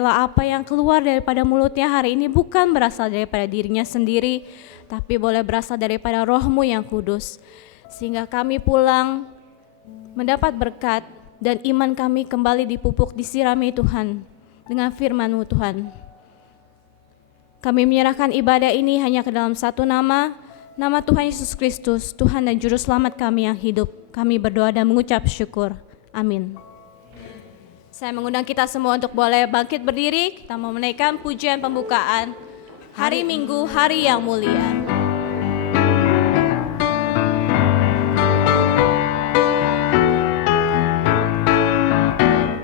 Apa yang keluar daripada mulutnya hari ini bukan berasal daripada dirinya sendiri, tapi boleh berasal daripada Roh-Mu yang kudus. Sehingga kami pulang mendapat berkat dan iman kami kembali dipupuk, disirami Tuhan dengan firman-Mu Tuhan. Kami menyerahkan ibadah ini hanya ke dalam satu nama Tuhan Yesus Kristus, Tuhan dan Juru Selamat kami yang hidup. Kami berdoa dan mengucap syukur. Amin. Saya mengundang kita semua untuk boleh bangkit berdiri. Kita mau menaikkan pujian pembukaan Hari Minggu, Hari yang Mulia.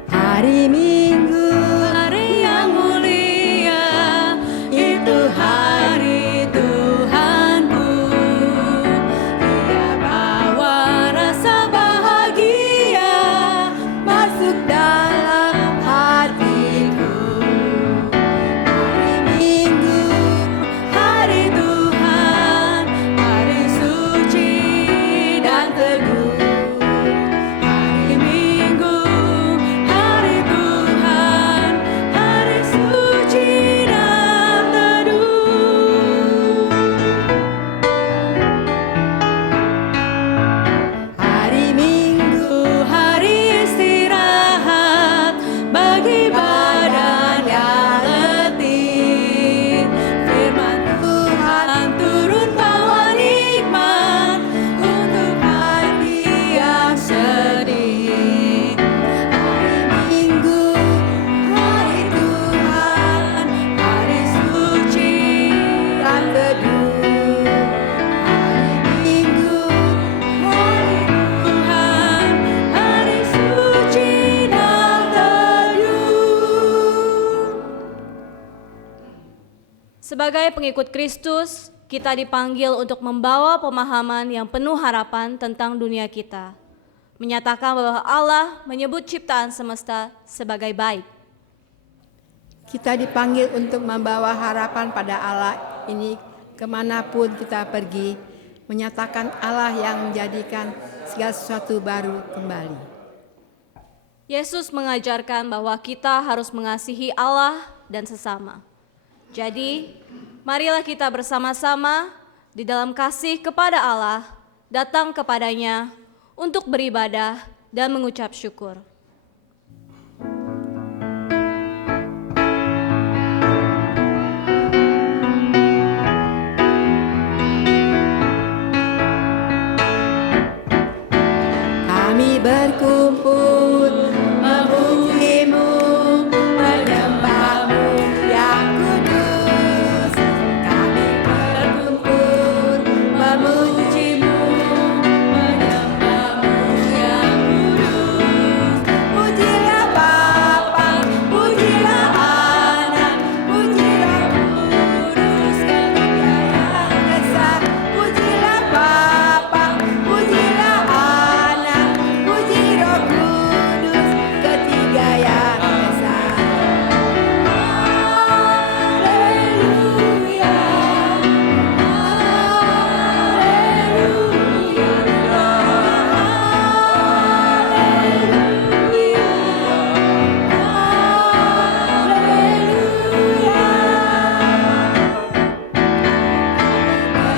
Hari Minggu, hari yang mulia, itu hari Tuhanku. Ia bawa rasa bahagia masuk dalam hatiku. Hari Minggu, hari Tuhan, hari suci dan teduh. Hari Minggu, hari Tuhan, hari suci dan teduh. Hari Minggu, hari istirahat bagi badan yang letih. Firman Tuhan turun bawa nikmat untuk hati yang sedih. Hari Minggu, hari Tuhan, hari suci dan teduh. Hari Minggu, hari Tuhan, hari suci dan teduh. Sebagai pengikut Kristus, kita dipanggil untuk membawa pemahaman yang penuh harapan tentang dunia kita. Menyatakan bahwa Allah menyebut ciptaan semesta sebagai baik. Kita dipanggil untuk membawa harapan pada Allah ini kemanapun kita pergi, menyatakan Allah yang menjadikan segala sesuatu baru kembali. Yesus mengajarkan bahwa kita harus mengasihi Allah dan sesama. Jadi, marilah kita bersama-sama di dalam kasih kepada Allah, datang kepadanya untuk beribadah dan mengucap syukur. Kami berkumpul memuji-Mu, menyembah-Mu yang kudus. Kami berkumpul memuji-Mu, menyembah-Mu yang kudus. Pujilah Bapa, pujilah Anak, puji Roh Kudus, ketiga yang esa. Pujilah Bapa, pujilah Anak, puji Roh Kudus, ketiga yang esa. Haleluya,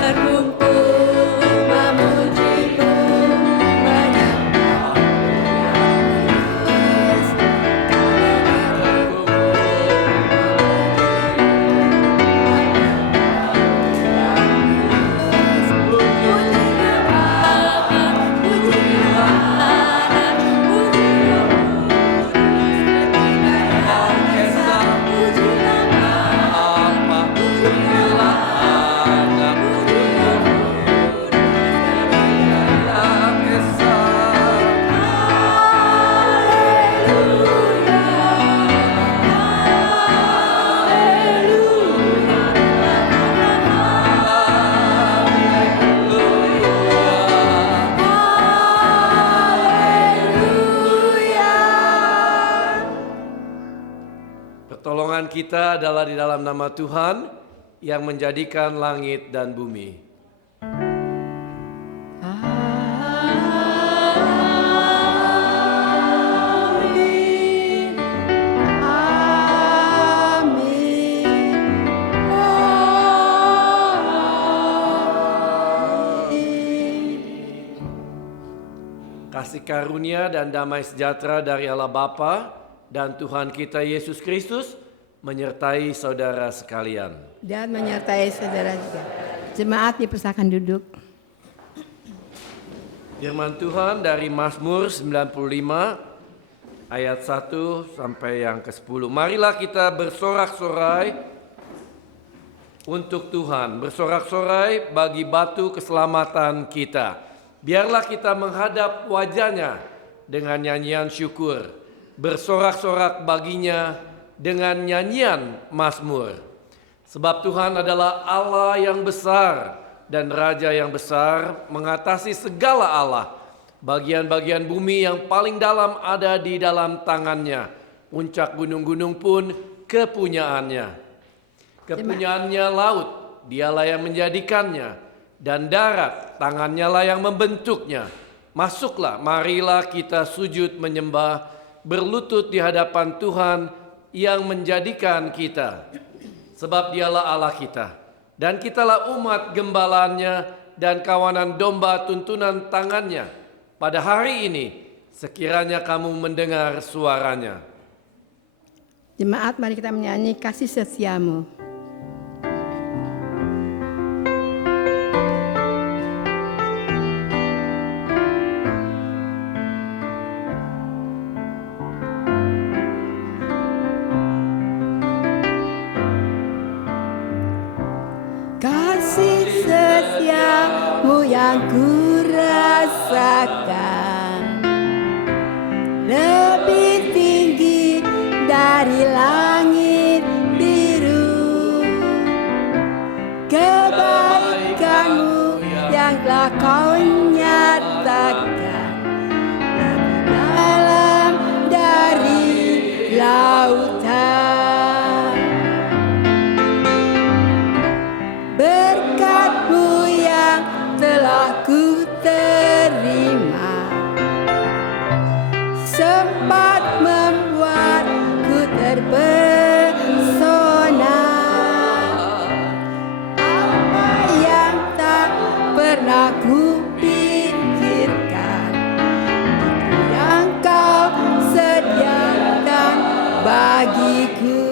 berkumpul memuji-Mu, menyembah-Mu yang kudus. Pujilah Bapa, pujilah Anak, puji Roh Kudus, ketiga yang esa. Pujilah Bapa, pujilah Anak, puji Roh Kudus, ketiga yang esa. Pertolongan kita adalah di dalam nama Tuhan yang menjadikan langit dan bumi. Amin. kasih karunia dan damai sejahtera dari Allah Bapa dan Tuhan kita Yesus Kristus menyertai saudara sekalian. Dan menyertai saudara juga. Jemaat dipersilakan duduk. Firman Tuhan dari Mazmur 95 ayat 1 sampai yang ke-10. Marilah kita bersorak-sorai untuk Tuhan, bersorak-sorai bagi batu keselamatan kita. Biarlah kita menghadap wajah-Nya dengan nyanyian syukur, bersorak-sorak baginya dengan nyanyian mazmur. Sebab Tuhan adalah Allah yang besar dan Raja yang besar, mengatasi segala Allah. Bagian-bagian bumi yang paling dalam ada di dalam tangan-Nya. Puncak gunung-gunung pun kepunyaannya. Kepunyaannya laut, Dialah yang menjadikannya. Dan darat, tangannya lah yang membentuknya. Masuklah, marilah kita sujud menyembah, berlutut di hadapan Tuhan yang menjadikan kita. Sebab Dialah Allah kita, dan kitalah umat gembalanya dan kawanan domba tuntunan tangannya. Pada hari ini, sekiranya kamu mendengar suaranya. Jemaat, mari kita menyanyi kasih setiamu. Yang ku rasakan lebih tinggi dari langit biru. Kebaikanmu yang telah kau nyatakan lebih dalam dari lautan. Berkat-Mu yang telah ku terima sempat membuatku terpesona. Apa yang tak pernah ku pikirkan, itu yang kau sediakan bagiku.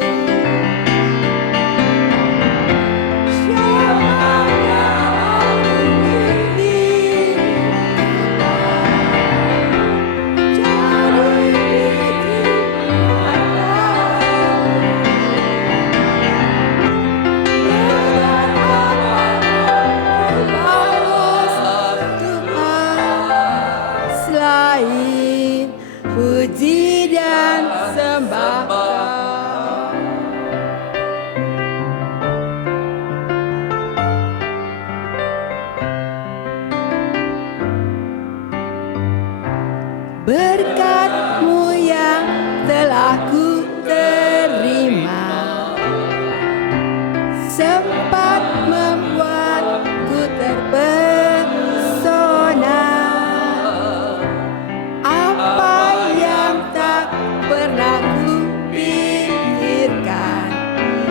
Puji dan sembah Kau. Berkat-Mu yang telah ku terima sempat membuatku terpesona. Pernah ku pikirkan,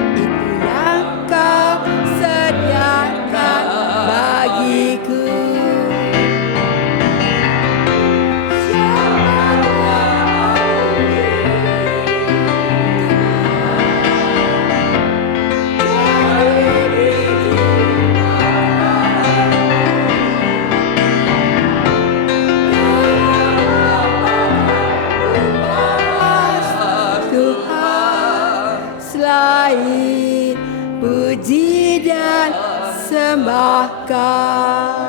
itu yang kau sediakan bagiku. Puji dan sembah Kau.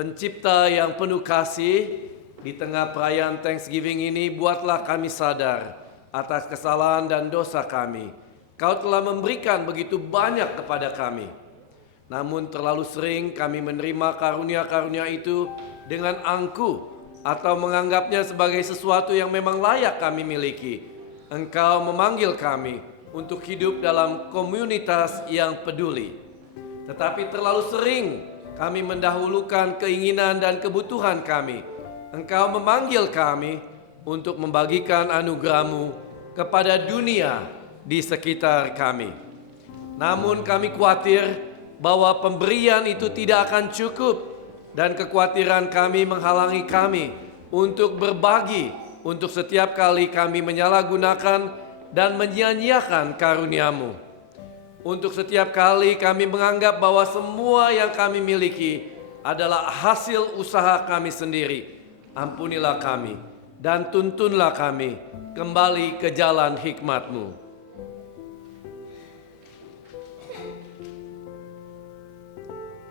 Pencipta yang penuh kasih, di tengah perayaan Thanksgiving ini buatlah kami sadar atas kesalahan dan dosa kami. Kau telah memberikan begitu banyak kepada kami. Namun terlalu sering kami menerima karunia-karunia itu dengan angkuh atau menganggapnya sebagai sesuatu yang memang layak kami miliki. Engkau memanggil kami untuk hidup dalam komunitas yang peduli. Tetapi terlalu sering kami mendahulukan keinginan dan kebutuhan kami. Engkau memanggil kami untuk membagikan anugerah-Mu kepada dunia di sekitar kami. Namun kami khawatir bahwa pemberian itu tidak akan cukup dan kekhawatiran kami menghalangi kami untuk berbagi untuk setiap kali kami menyalahgunakan dan menyia-nyiakan karunia-Mu. Untuk setiap kali kami menganggap bahwa semua yang kami miliki adalah hasil usaha kami sendiri. Ampunilah kami dan tuntunlah kami kembali ke jalan hikmat-Mu.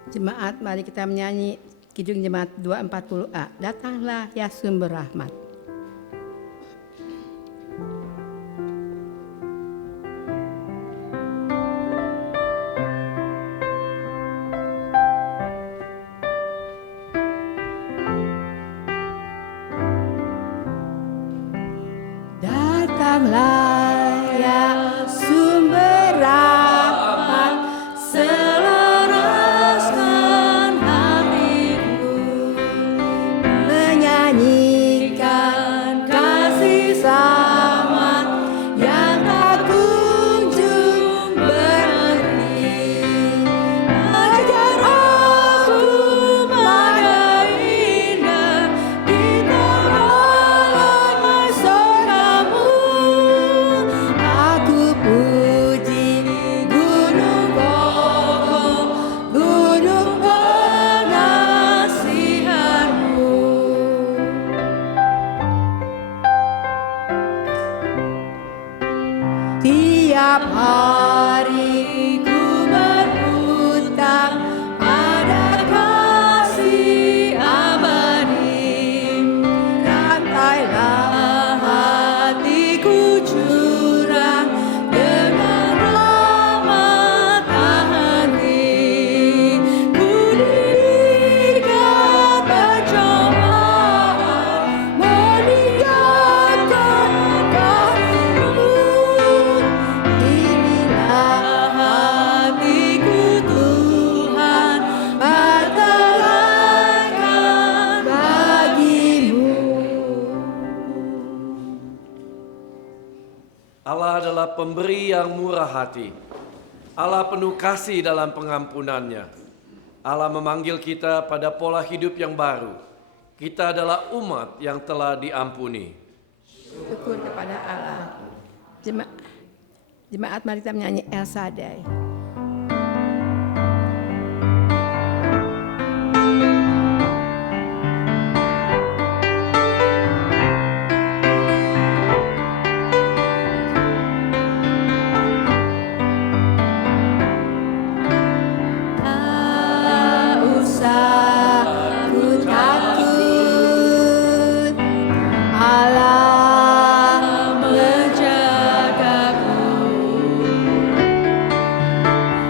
Jemaat, mari kita menyanyi Kidung Jemaat 240A. Datanglah ya sumber rahmat. Datanglah ya sumber rahmat, selaraskan hatiku, menyanyikan kasih selamat yang tak kunjung berhenti. Ajar aku mana indah di tengah surgamu. Aku puji gunung kokoh, gunung pengasihan-Mu. Tiap hari ku berhutang pada kasih abadi. Rantailah hatiku curang dengan rahmat tak henti. Ku dirikan pencobaan, meninggalkan kasih-Mu. Inilah hatiku Tuhan, perteraikan bagi-Mu. Allah adalah pemberi yang murah hati. Allah penuh kasih dalam pengampunannya. Allah memanggil kita pada pola hidup yang baru. Kita adalah umat yang telah diampuni. Syukur kepada Allah. Jemaat, mari kita menyanyi El Shaddai. Tak usah ku takut, Allah menjagaku.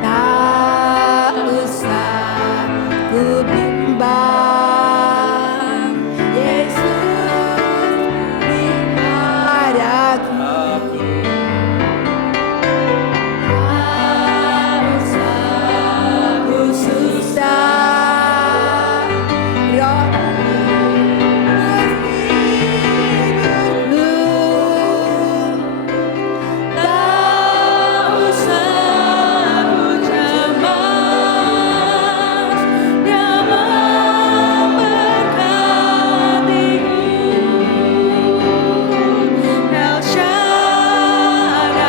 Tak usah ku bimbang, Yesus di padaku. Tak usah ku susah, Rohmu hidupku. Tak usah ku cemas, Dia memberkatiku. El Shaddai,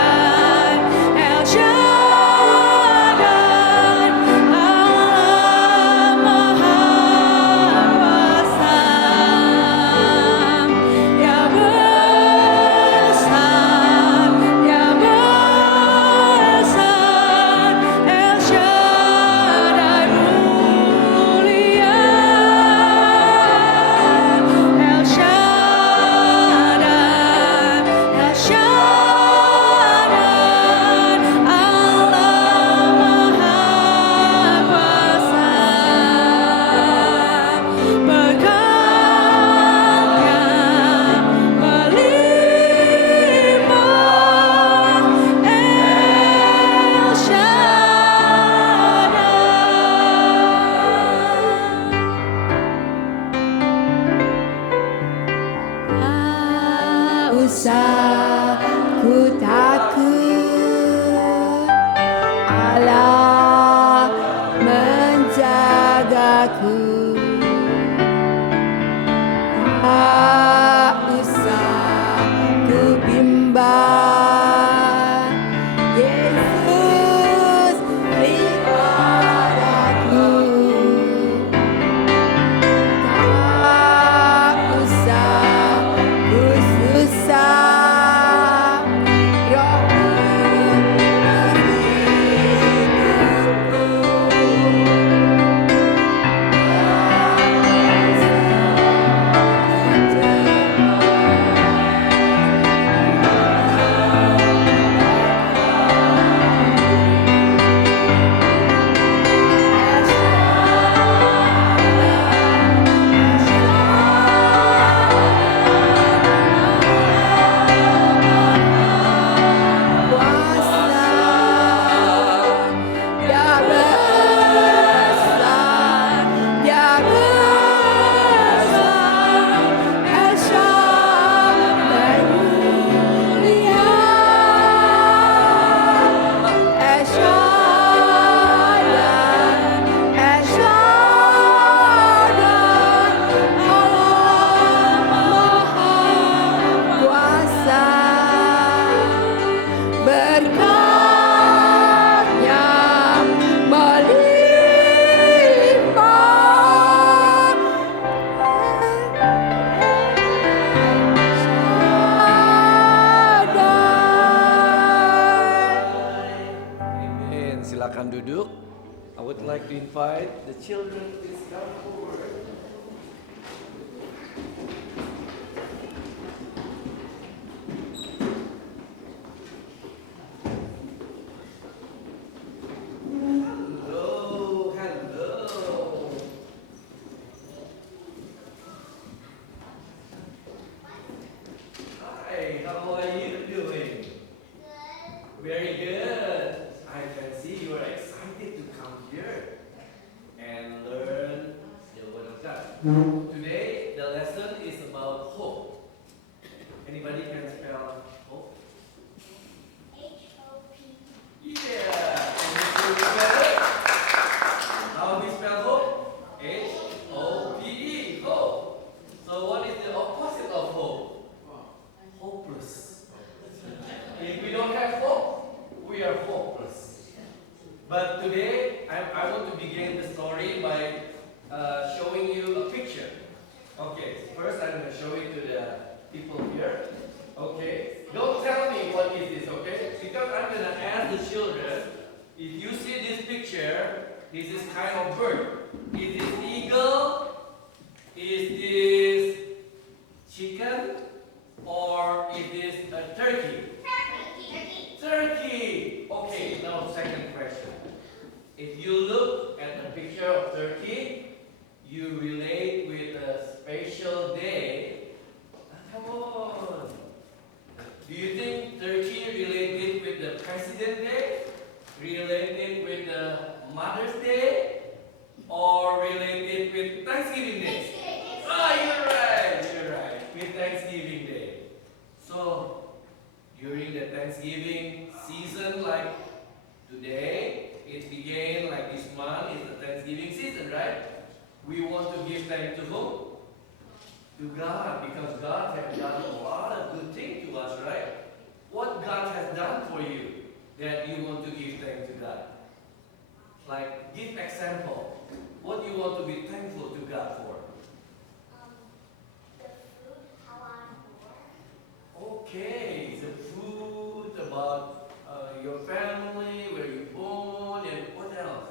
El Shaddai, Allah Maha Kuasa, Dia besar, Dia besar. El Shaddai mulia, El Shaddai, El Shaddai, Allah Maha Kuasa. Berkatnya melimpah, El Shaddai. Tak usah ku takut, Allah silakan duduk. I would like to invite the children to come forward. Hello, hello. Hi, how are you doing? Very good. I can see you are excited to come here and learn the Word of God. Today, the lesson is about hope. Anybody can spell hope? H-O-P. Yeah. Can you spell it? How do we spell hope? H-O-P-E. Hope. So what is the opposite of hope? Hopeless. If we don't have hope, we are hopeless. But today, I want to begin the story by showing you a picture. Okay, first I'm going to show it to the people here. Okay, don't tell me what is this, okay? Because I'm going to ask the children, if you see this picture, this is kind of bird. Is this eagle? Is this chicken? Or is this a turkey? Turkey! Okay, now second question. If you look at the picture of turkey, you relate with a special day. Come on. Do you think turkey related with the President Day? Related with the Mother's Day? Or related with Thanksgiving Day? Oh, you're right. With Thanksgiving Day. So, during the Thanksgiving season, like today, it began like this month is the Thanksgiving season, right? We want to give thanks to whom? To God, because God has done a lot of good things to us, right? What God has done for you that you want to give thanks to God? Like, give example. What you want to be thankful to God for? The food, how I'm born. Okay, the food, about your family, where you born, and what else?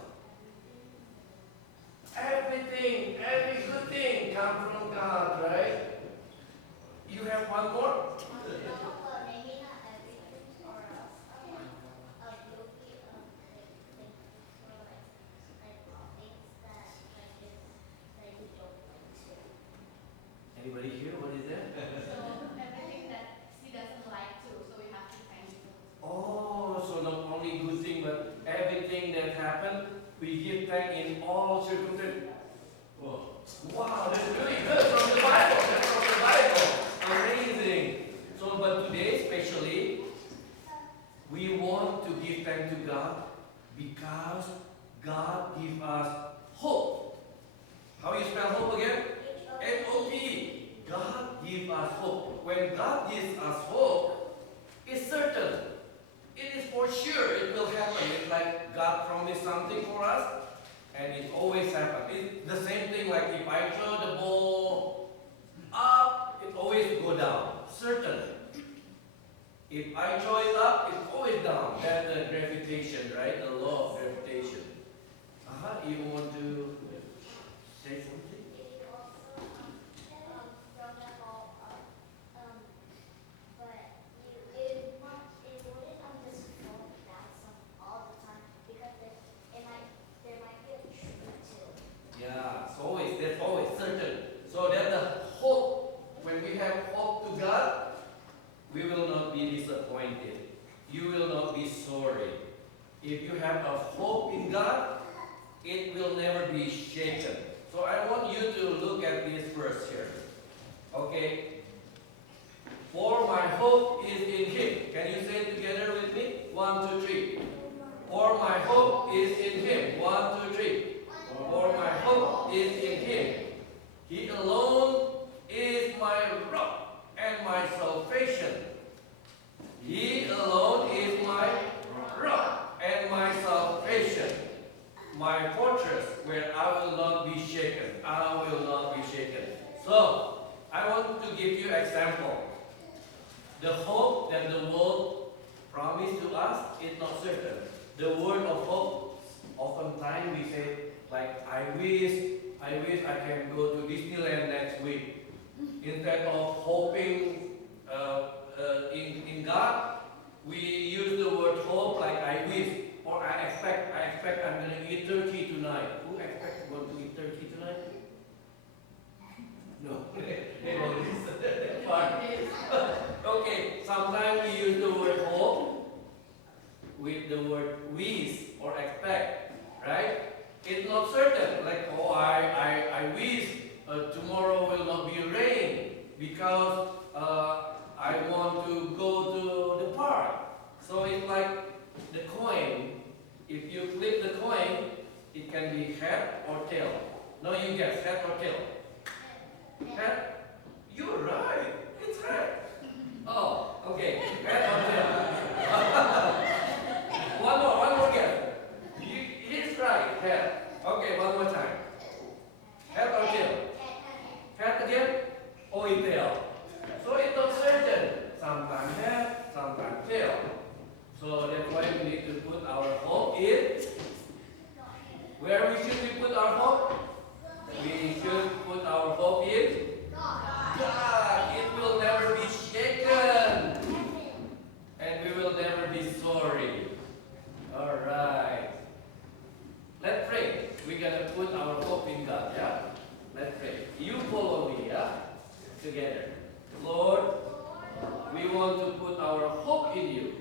Everything, every good thing comes from God, right? You have one more? Maybe not everything, or else a beauty of things for like things that that you don't like to. Anybody here? What is that? So everything that she doesn't like to, so we have to thank you. Oh, so not only good thing, but everything that happened, we give thanks in all circumstances. Wow, that's really good from the Bible. That's from the Bible. Amazing. So, but today especially, we want to give thanks to God because God gives us hope. How you spell hope again? H-O-P. God gives us hope. When God gives us hope, it's certain. It is for sure it will happen. It's like God promised something for us, and it always happens. It's the same thing like if I throw the ball up, it always go down. Certain. If I throw it up, it's always down. That's the gravitation, right? The law of gravitation. You want to say something? It also from the ball up, but it wouldn't just fall down all the time because there might be a tree too. Yeah, it's always, that's always certain. So that the hope, when we have hope to God, we will not be disappointed. You will not be sorry. If you have a hope in God, it will never be shaken. So I want you to look at this verse here. Okay? For my hope is in Him. Can you say it together with me? 1, 2, 3. For my hope is in Him. 1, 2, 3. For my hope is in Him. He alone is my rock and my salvation. He alone is my rock and my salvation. My fortress where I will not be shaken. I will not be shaken. So, I want to give you example. The hope that the world promised to us is not certain. The word of hope I wish I can go to Disneyland next week. Instead of hoping in God, we use the word hope like I wish or I expect I'm going to eat turkey tonight. Who expects to want to eat turkey tonight? No, they don't listen. Fine. Okay, sometimes we use the word hope with the word wish or expect, right? It's not certain, like, oh, I wish tomorrow will not be rain because I want to go to the park. So it's like the coin. If you flip the coin, it can be head or tail. No, you guess, head or tail? Head? You're right. It's head. Oh, okay. Head or tail? One more guess. He's right. Head. Okay, one more time. Head or tail? Head again? Or tail? So it's not certain. Sometimes head, sometimes tail. So that's why we need to put our hope in. Where should we put our hope? We should put our hope in God. It will never be shaken. And we will never be sorry. Alright. Let's pray. We're going to put our hope in God, yeah? Let's pray. You follow me, yeah? Together. Lord, we want to put our hope in you.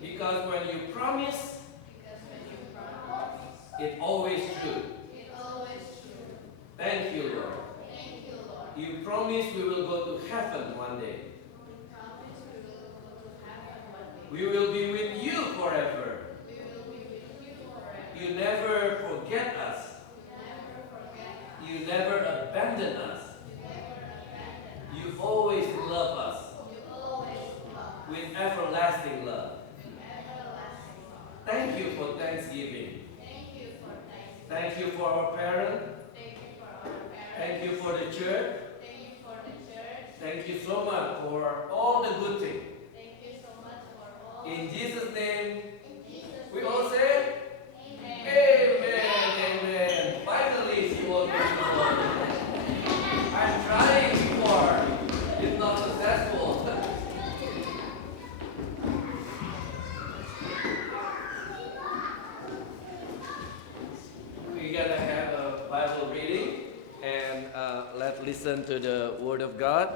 Because when you promise, it's always true. Thank you, Lord. You promise we will go to heaven one day. We will be with you forever. You never forget us. You never abandon us. You always love us with everlasting love. Thank you for Thanksgiving. Thank you for our parents. Thank you for the church. Thank you so much for all the good things. In Jesus' name, we all say, Amen, amen. Finally, she will come to the Lord. I'm trying before. It's not successful. We're going to have a Bible reading and let's listen to the Word of God.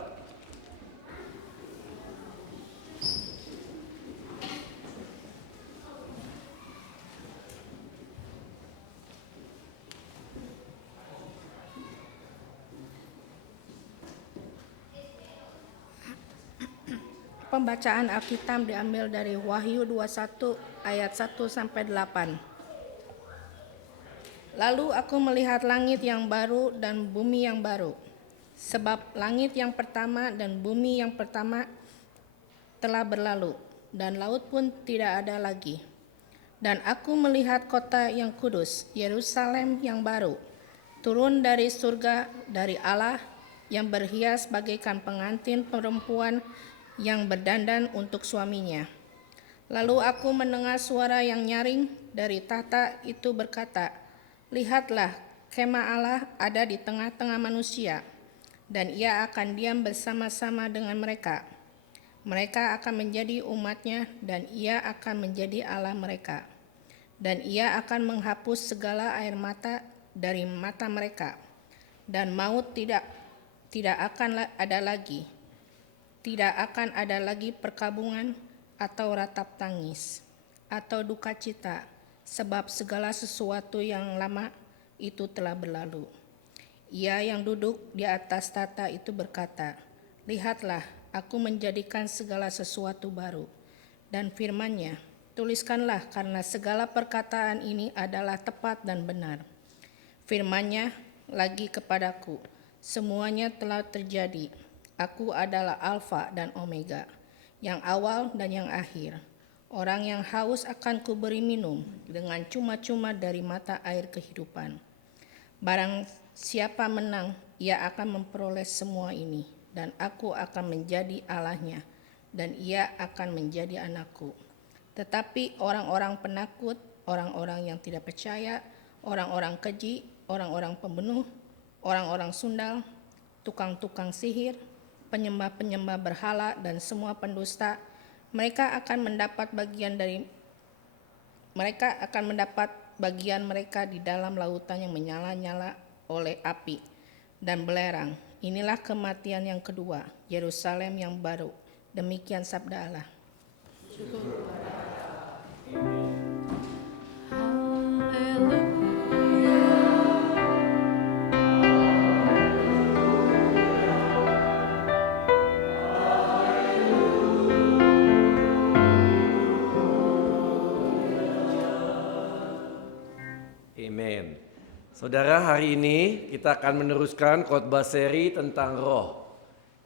Pembacaan Alkitab diambil dari Wahyu 21 ayat 1 sampai 8. Lalu aku melihat langit yang baru dan bumi yang baru, sebab langit yang pertama dan bumi yang pertama telah berlalu, dan laut pun tidak ada lagi. Dan aku melihat kota yang kudus, Yerusalem yang baru, turun dari surga dari Allah, yang berhias bagaikan pengantin perempuan yang berdandan untuk suaminya. Lalu aku mendengar suara yang nyaring dari tahta itu berkata, lihatlah, kemah Allah ada di tengah-tengah manusia, dan ia akan diam bersama-sama dengan mereka. Mereka akan menjadi umatnya, dan ia akan menjadi Allah mereka. Dan ia akan menghapus segala air mata dari mata mereka, dan maut tidak akan ada lagi. Tidak akan ada lagi perkabungan atau ratap tangis atau duka cita, sebab segala sesuatu yang lama itu telah berlalu. Ia yang duduk di atas tahta itu berkata, lihatlah, aku menjadikan segala sesuatu baru. Dan firman-Nya, tuliskanlah, karena segala perkataan ini adalah tepat dan benar. Firman-Nya lagi kepadaku, semuanya telah terjadi. Aku adalah Alfa dan Omega, yang awal dan yang akhir. Orang yang haus akan kuberi minum dengan cuma-cuma dari mata air kehidupan. Barang siapa menang, ia akan memperoleh semua ini, dan aku akan menjadi Allahnya, dan ia akan menjadi anakku. Tetapi orang-orang penakut, orang-orang yang tidak percaya, orang-orang keji, orang-orang pembunuh, orang-orang sundal, tukang-tukang sihir, penyembah-penyembah berhala, dan semua pendusta. Mereka akan mendapat bagian mereka di dalam lautan yang menyala-nyala oleh api dan belerang. Inilah kematian yang kedua, Yerusalem yang baru. Demikian sabda Allah. Amin. Saudara, hari ini kita akan meneruskan khotbah seri tentang roh.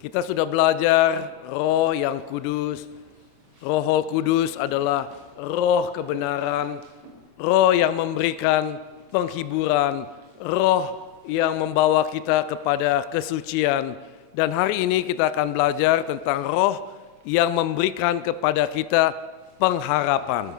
Kita sudah belajar roh yang kudus. Roh Kudus adalah roh kebenaran, roh yang memberikan penghiburan, roh yang membawa kita kepada kesucian. Dan hari ini kita akan belajar tentang roh yang memberikan kepada kita pengharapan.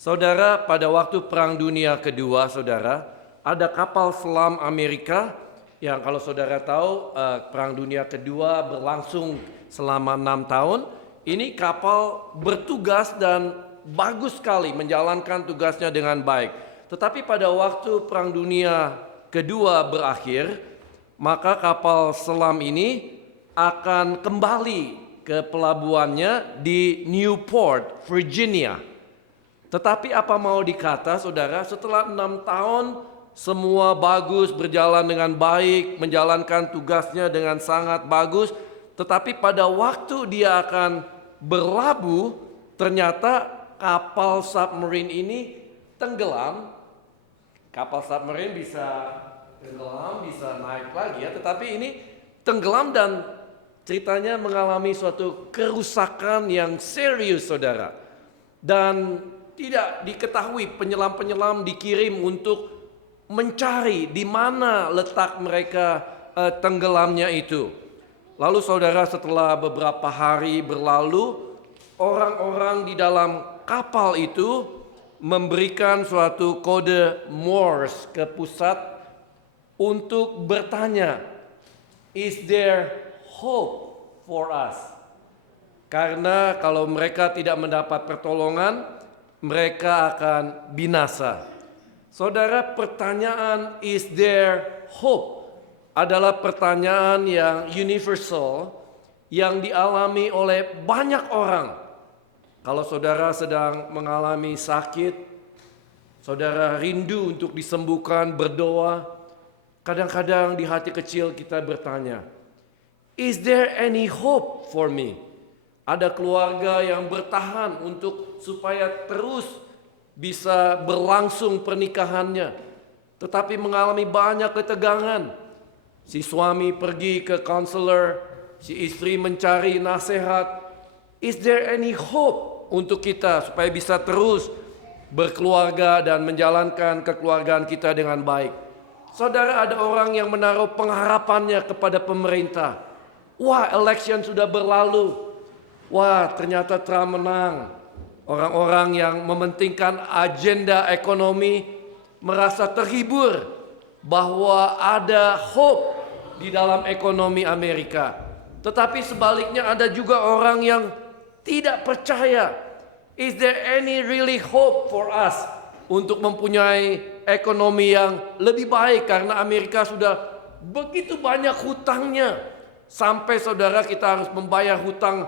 Saudara, pada waktu Perang Dunia Kedua, saudara, ada kapal selam Amerika yang kalau saudara tahu Perang Dunia Kedua berlangsung selama 6 tahun. Ini kapal bertugas dan bagus sekali menjalankan tugasnya dengan baik. Tetapi pada waktu Perang Dunia Kedua berakhir, maka kapal selam ini akan kembali ke pelabuhannya di Newport, Virginia. Tetapi apa mau dikata saudara, setelah 6 tahun semua bagus, berjalan dengan baik, menjalankan tugasnya dengan sangat bagus. Tetapi pada waktu dia akan berlabuh, ternyata kapal submarine ini tenggelam. Kapal submarine bisa tenggelam, bisa naik lagi ya, tetapi ini tenggelam dan ceritanya mengalami suatu kerusakan yang serius saudara. Dan tidak diketahui, penyelam-penyelam dikirim untuk mencari di mana letak mereka tenggelamnya itu. Lalu saudara, setelah beberapa hari berlalu, orang-orang di dalam kapal itu memberikan suatu kode Morse ke pusat untuk bertanya, "Is there hope for us?" Karena kalau mereka tidak mendapat pertolongan, mereka akan binasa. Saudara, pertanyaan "Is there hope?" adalah pertanyaan yang universal yang dialami oleh banyak orang. Kalau saudara sedang mengalami sakit, saudara rindu untuk disembuhkan, berdoa. Kadang-kadang di hati kecil kita bertanya, "Is there any hope for me?" Ada keluarga yang bertahan untuk supaya terus bisa berlangsung pernikahannya, tetapi mengalami banyak ketegangan. Si suami pergi ke konselor, si istri mencari nasihat. Is there any hope untuk kita supaya bisa terus berkeluarga dan menjalankan kekeluargaan kita dengan baik? Saudara, ada orang yang menaruh pengharapannya kepada pemerintah. Wah, election sudah berlalu. Wah, ternyata Trump menang. Orang-orang yang mementingkan agenda ekonomi merasa terhibur bahwa ada hope di dalam ekonomi Amerika. Tetapi sebaliknya ada juga orang yang tidak percaya. Is there any really hope for us untuk mempunyai ekonomi yang lebih baik karena Amerika sudah begitu banyak hutangnya. Sampai saudara kita harus membayar hutang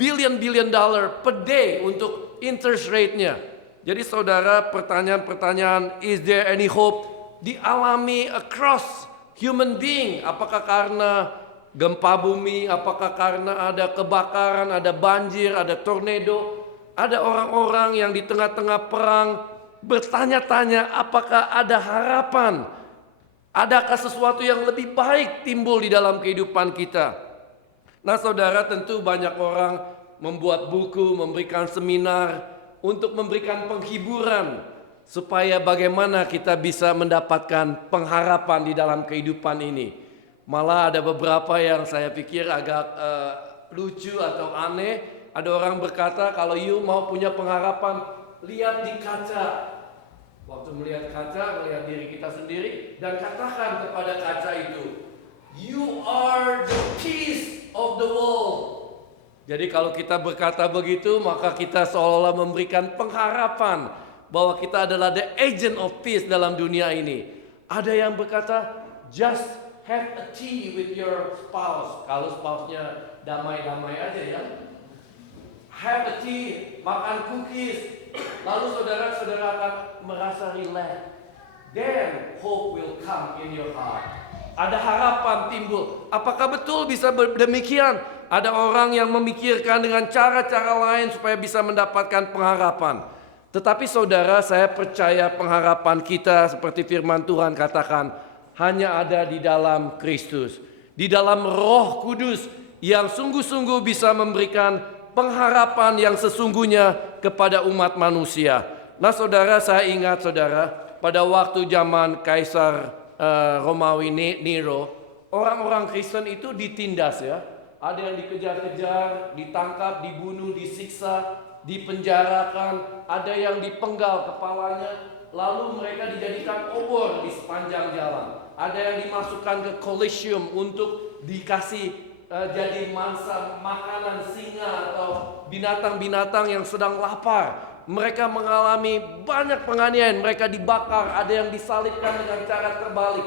billion dollar per day untuk interest rate-nya. Jadi saudara, pertanyaan-pertanyaan is there any hope dialami across human being. Apakah karena gempa bumi, apakah karena ada kebakaran, ada banjir, ada tornado. Ada orang-orang yang di tengah-tengah perang bertanya-tanya apakah ada harapan. Adakah sesuatu yang lebih baik timbul di dalam kehidupan kita? Nah saudara, tentu banyak orang membuat buku, memberikan seminar untuk memberikan penghiburan supaya bagaimana kita bisa mendapatkan pengharapan di dalam kehidupan ini. Malah ada beberapa yang saya pikir agak lucu atau aneh. Ada orang berkata, kalau you mau punya pengharapan, lihat di kaca. Waktu melihat kaca, melihat diri kita sendiri, dan katakan kepada kaca itu, "You are the peace of the world." Jadi kalau kita berkata begitu, maka kita seolah-olah memberikan pengharapan bahwa kita adalah the agent of peace dalam dunia ini. Ada yang berkata, "Just have a tea with your spouse." Kalau spouse-nya damai-damai aja ya. Have a tea, makan cookies. Lalu saudara-saudara akan merasa relax. Then hope will come in your heart. Ada harapan timbul. Apakah betul bisa demikian? Ada orang yang memikirkan dengan cara-cara lain supaya bisa mendapatkan pengharapan. Tetapi saudara, saya percaya pengharapan kita seperti firman Tuhan katakan, hanya ada di dalam Kristus. Di dalam Roh Kudus yang sungguh-sungguh bisa memberikan pengharapan yang sesungguhnya kepada umat manusia. Nah saudara, saya ingat saudara, pada waktu zaman Kaisar Romawi Nero, orang-orang Kristen itu ditindas ya. Ada yang dikejar-kejar, ditangkap, dibunuh, disiksa, dipenjarakan, ada yang dipenggal kepalanya, lalu mereka dijadikan obor di sepanjang jalan. Ada yang dimasukkan ke Colosseum untuk dikasih jadi mangsa makanan singa atau binatang-binatang yang sedang lapar. Mereka mengalami banyak penganiayaan, mereka dibakar, ada yang disalibkan dengan cara terbalik.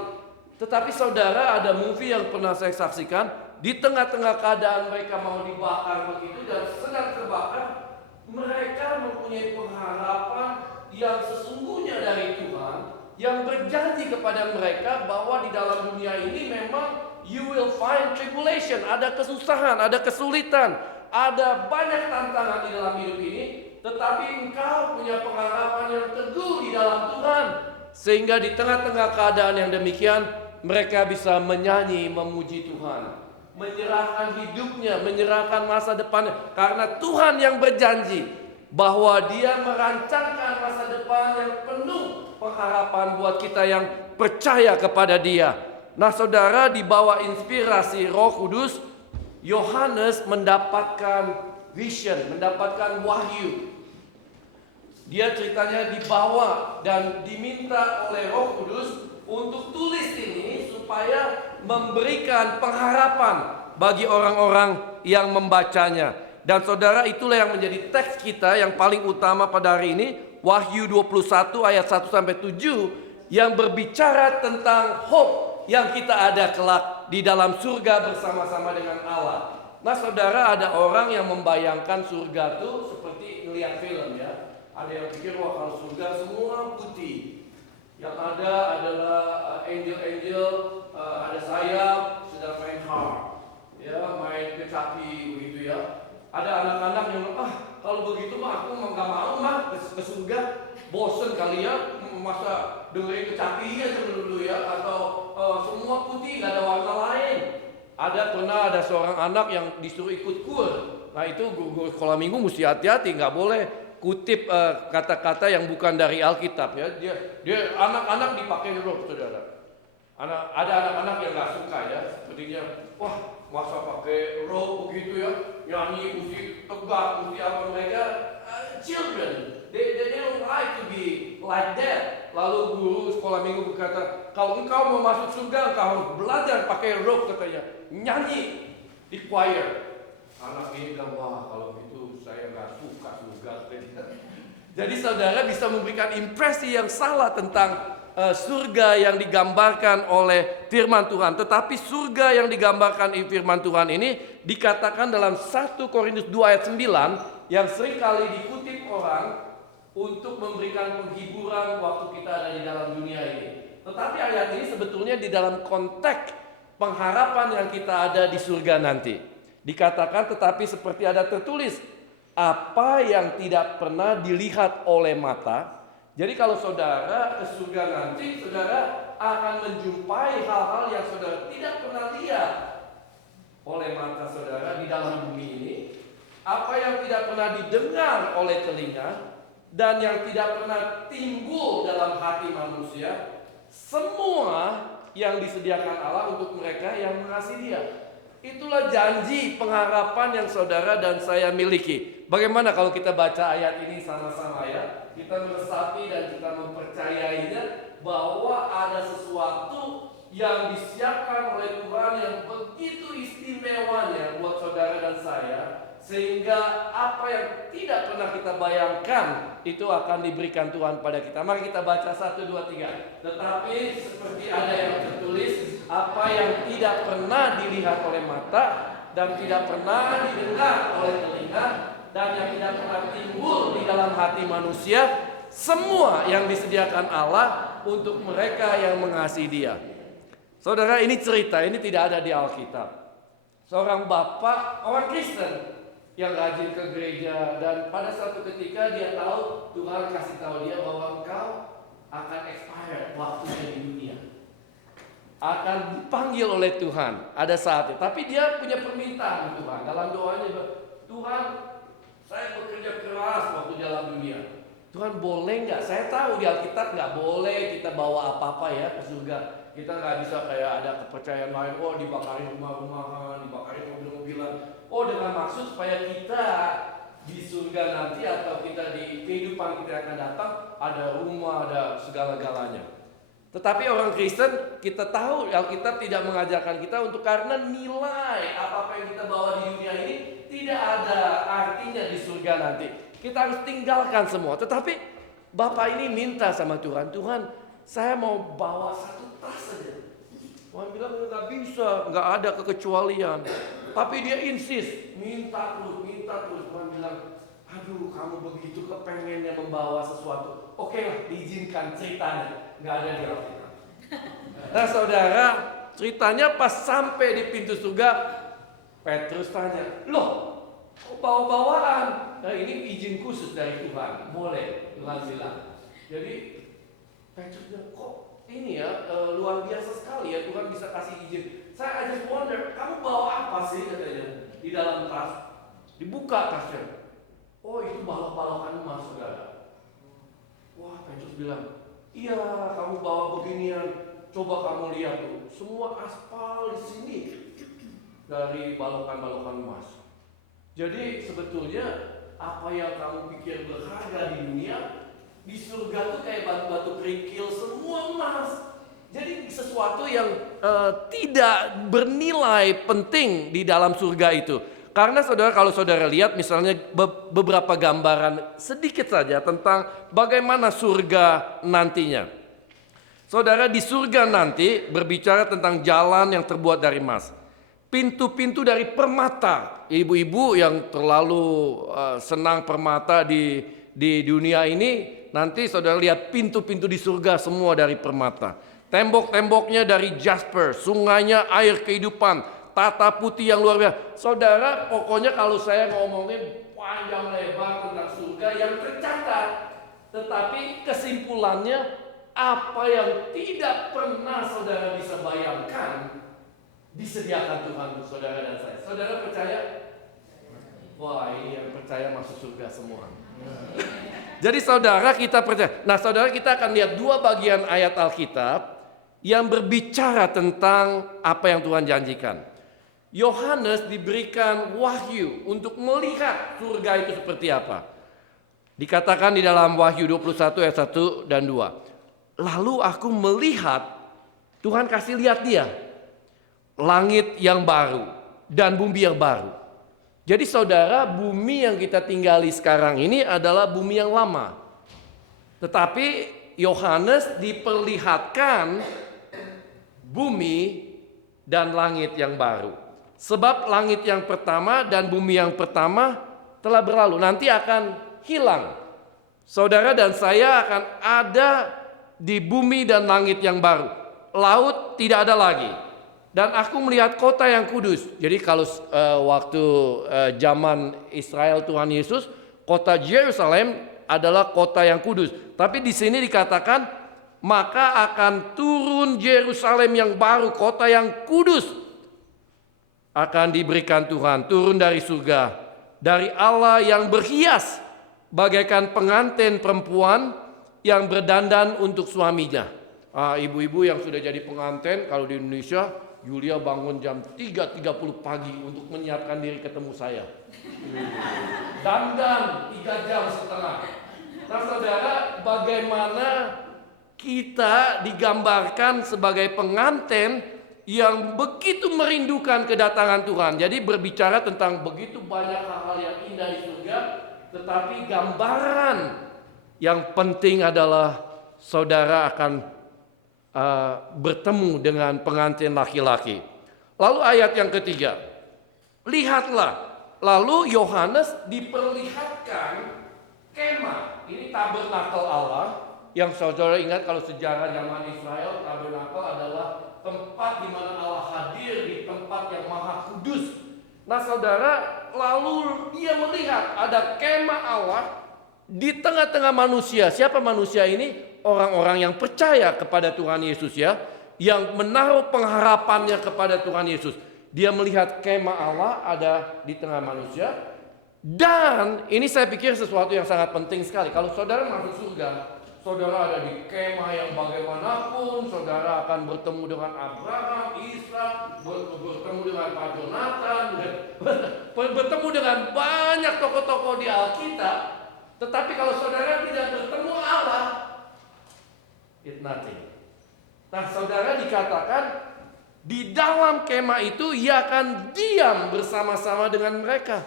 Tetapi saudara, ada movie yang pernah saya saksikan, di tengah-tengah keadaan mereka mau dibakar begitu dan sedang terbakar, mereka mempunyai pengharapan yang sesungguhnya dari Tuhan, yang berjanji kepada mereka bahwa di dalam dunia ini memang you will find tribulation, ada kesusahan, ada kesulitan, ada banyak tantangan di dalam hidup ini, tetapi engkau punya pengharapan yang teguh di dalam Tuhan. Sehingga di tengah-tengah keadaan yang demikian, mereka bisa menyanyi, memuji Tuhan, menyerahkan hidupnya, menyerahkan masa depannya, karena Tuhan yang berjanji bahwa Dia merancangkan masa depan yang penuh pengharapan buat kita yang percaya kepada Dia. Nah saudara, di bawah inspirasi Roh Kudus, Yohanes mendapatkan vision, mendapatkan wahyu. Dia ceritanya dibawa dan diminta oleh Roh Kudus untuk tulis ini supaya memberikan pengharapan bagi orang-orang yang membacanya. Dan saudara, itulah yang menjadi teks kita yang paling utama pada hari ini, Wahyu 21 ayat 1-7, yang berbicara tentang hope yang kita ada kelak di dalam surga bersama-sama dengan Allah. Nah saudara, ada orang yang membayangkan surga itu seperti melihat film ya. Ada yang pikir, wah kalau surga semua putih, yang ada adalah angel-angel, ada sayap, sedang main harp, ya, main kecapi begitu ya. Ada anak-anak yang kalau begitu mah aku nggak mau mah ke surga, bosen kali ya, masa dengerin kecapi aja dulu ya, atau semua putih nggak ada warna lain. Pernah ada seorang anak yang disuruh ikut kur. Nah itu guru sekolah minggu mesti hati-hati, nggak boleh kutip kata-kata yang bukan dari Alkitab ya. Dia anak-anak dipakai robe saudara. Ada anak-anak yang nggak suka ya, sepertinya wah masa pakai robe begitu ya, nyanyi mesti tegak, mesti apa. Mereka children, they don't like to be like that. Lalu guru sekolah minggu berkata, kalau engkau mau masuk surga engkau harus belajar pakai robe katanya, nyanyi di choir. Anak ini bilang, wah kalau gitu saya nggak suka surga. Jadi saudara bisa memberikan impresi yang salah tentang surga yang digambarkan oleh firman Tuhan. Tetapi surga yang digambarkan di firman Tuhan ini dikatakan dalam 1 Korintus 2 ayat 9 yang seringkali dikutip orang untuk memberikan penghiburan waktu kita ada di dalam dunia ini. Tetapi ayat ini sebetulnya di dalam konteks pengharapan yang kita ada di surga nanti. Dikatakan tetapi seperti ada tertulis, apa yang tidak pernah dilihat oleh mata. Jadi kalau saudara ke surga nanti, saudara akan menjumpai hal-hal yang saudara tidak pernah lihat oleh mata saudara di dalam bumi ini. Apa yang tidak pernah didengar oleh telinga dan yang tidak pernah timbul dalam hati manusia, semua yang disediakan Allah untuk mereka yang mengasihi Dia. Itulah janji pengharapan yang saudara dan saya miliki. Bagaimana kalau kita baca ayat ini sama-sama ya? Kita meresapi dan kita mempercayainya bahwa ada sesuatu yang disiapkan oleh Tuhan yang begitu istimewanya buat saudara dan saya, sehingga apa yang tidak pernah kita bayangkan itu akan diberikan Tuhan pada kita. Mari kita baca 1, 2, 3. Tetapi seperti ada yang tertulis, apa yang tidak pernah dilihat oleh mata dan tidak pernah didengar oleh telinga dan yang tidak pernah timbul di dalam hati manusia, semua yang disediakan Allah untuk mereka yang mengasihi Dia. Saudara, ini cerita, ini tidak ada di Alkitab. Seorang bapak, orang Kristen yang rajin ke gereja, dan pada suatu ketika dia tahu, Tuhan kasih tahu dia bahwa engkau akan expired waktunya di dunia, akan dipanggil oleh Tuhan ada saatnya. Tapi dia punya permintaan Tuhan dalam doanya, Tuhan, saya bekerja keras waktu dalam dunia. Tuhan, boleh nggak? Saya tahu di Alkitab nggak boleh kita bawa apa-apa ya ke surga. Kita nggak bisa kayak ada kepercayaan lain, oh dibakarin rumah-rumahan, dibakarin mobil-mobilan. Oh, dengan maksud supaya kita di surga nanti atau kita di kehidupan kita yang akan datang ada rumah, ada segala-galanya. Tetapi orang Kristen, kita tahu Alkitab tidak mengajarkan kita untuk, karena nilai apa-apa yang kita bawa di dunia ini tidak ada artinya di surga nanti. Kita harus tinggalkan semua. Tetapi Bapak ini minta sama Tuhan, Tuhan, saya mau bawa satu tas saja. Tuhan bilang nggak bisa, nggak ada kekecualian. Tapi dia insist, minta terus. Tuhan bilang, aduh, kamu begitu kepengennya membawa sesuatu. Oke lah, diizinkan ceritanya. Nggak ada di Alkitab. Nah saudara, ceritanya pas sampai di pintu surga, Petrus tanya, loh, kok bawa-bawaan? Nah, ini izin khusus dari Tuhan, boleh, Tuhan bilang. Jadi Petrus bilang, kok ini ya luar biasa sekali ya, Tuhan bisa kasih izin. Saya just wonder, kamu bawa apa sih katanya di dalam tas? Dibuka tasnya. Oh, itu balok-balokan emas, saudara. Wah, Petrus bilang, iya, kamu bawa beginian. Coba kamu lihat tuh, semua aspal di sini dari balokan-balokan emas. Jadi sebetulnya apa yang kamu pikir berharga di dunia, di surga tuh kayak batu-batu kerikil, semua emas. Jadi sesuatu yang tidak bernilai penting di dalam surga itu. Karena saudara, kalau saudara lihat misalnya beberapa gambaran sedikit saja tentang bagaimana surga nantinya. Saudara, di surga nanti berbicara tentang jalan yang terbuat dari emas. Pintu-pintu dari permata. Ibu-ibu yang terlalu senang permata di dunia ini, nanti saudara lihat pintu-pintu di surga semua dari permata. Tembok-temboknya dari jasper, sungainya air kehidupan, tata putih yang luar biasa. Saudara, pokoknya kalau saya ngomongin panjang lebar tentang surga yang tercatat, tetapi kesimpulannya apa yang tidak pernah saudara bisa bayangkan disediakan Tuhan untuk saudara dan saya. Saudara percaya? Wah, ini yang percaya masuk surga semua. Jadi saudara, kita percaya. Nah saudara, kita akan lihat dua bagian ayat Alkitab yang berbicara tentang apa yang Tuhan janjikan. Yohanes diberikan wahyu untuk melihat surga itu seperti apa. Dikatakan di dalam Wahyu 21 ayat 1 dan 2. Lalu aku melihat, Tuhan kasih lihat dia, langit yang baru dan bumi yang baru. Jadi saudara, bumi yang kita tinggali sekarang ini adalah bumi yang lama. Tetapi Yohanes diperlihatkan bumi dan langit yang baru. Sebab langit yang pertama dan bumi yang pertama telah berlalu, nanti akan hilang. Saudara dan saya akan ada di bumi dan langit yang baru. Laut tidak ada lagi. Dan aku melihat kota yang kudus. Jadi kalau waktu zaman Israel Tuhan Yesus, kota Yerusalem adalah kota yang kudus. Tapi di sini dikatakan, maka akan turun Yerusalem yang baru, kota yang kudus, akan diberikan Tuhan, turun dari surga, dari Allah yang berhias bagaikan pengantin perempuan yang berdandan untuk suaminya. Ibu-ibu yang sudah jadi pengantin, kalau di Indonesia Yulia bangun jam 3.30 pagi untuk menyiapkan diri ketemu saya. Dandan 3 jam setengah. Nah saudara, bagaimana kita digambarkan sebagai pengantin yang begitu merindukan kedatangan Tuhan. Jadi berbicara tentang begitu banyak hal-hal yang indah di surga, tetapi gambaran yang penting adalah saudara akan bertemu dengan pengantin laki-laki. Lalu ayat yang ketiga, lihatlah, lalu Yohanes diperlihatkan kemah. Ini tabernakel Allah yang saudara ingat kalau sejarah zaman Israel, tabernakel adalah tempat di mana Allah hadir di tempat yang maha kudus. Nah saudara, lalu dia melihat ada kemah Allah di tengah-tengah manusia. Siapa manusia ini? Orang-orang yang percaya kepada Tuhan Yesus ya, yang menaruh pengharapannya kepada Tuhan Yesus. Dia melihat kemah Allah ada di tengah manusia. Dan ini saya pikir sesuatu yang sangat penting sekali. Kalau saudara masuk surga, saudara ada di kemah yang bagaimanapun, saudara akan bertemu dengan Abraham, Ishak, bertemu dengan Pak Jonathan, bertemu dengan banyak tokoh-tokoh di Alkitab. Tetapi kalau saudara tidak bertemu Allah, it's nothing. Nah saudara dikatakan di dalam kemah itu ia akan diam bersama-sama dengan mereka.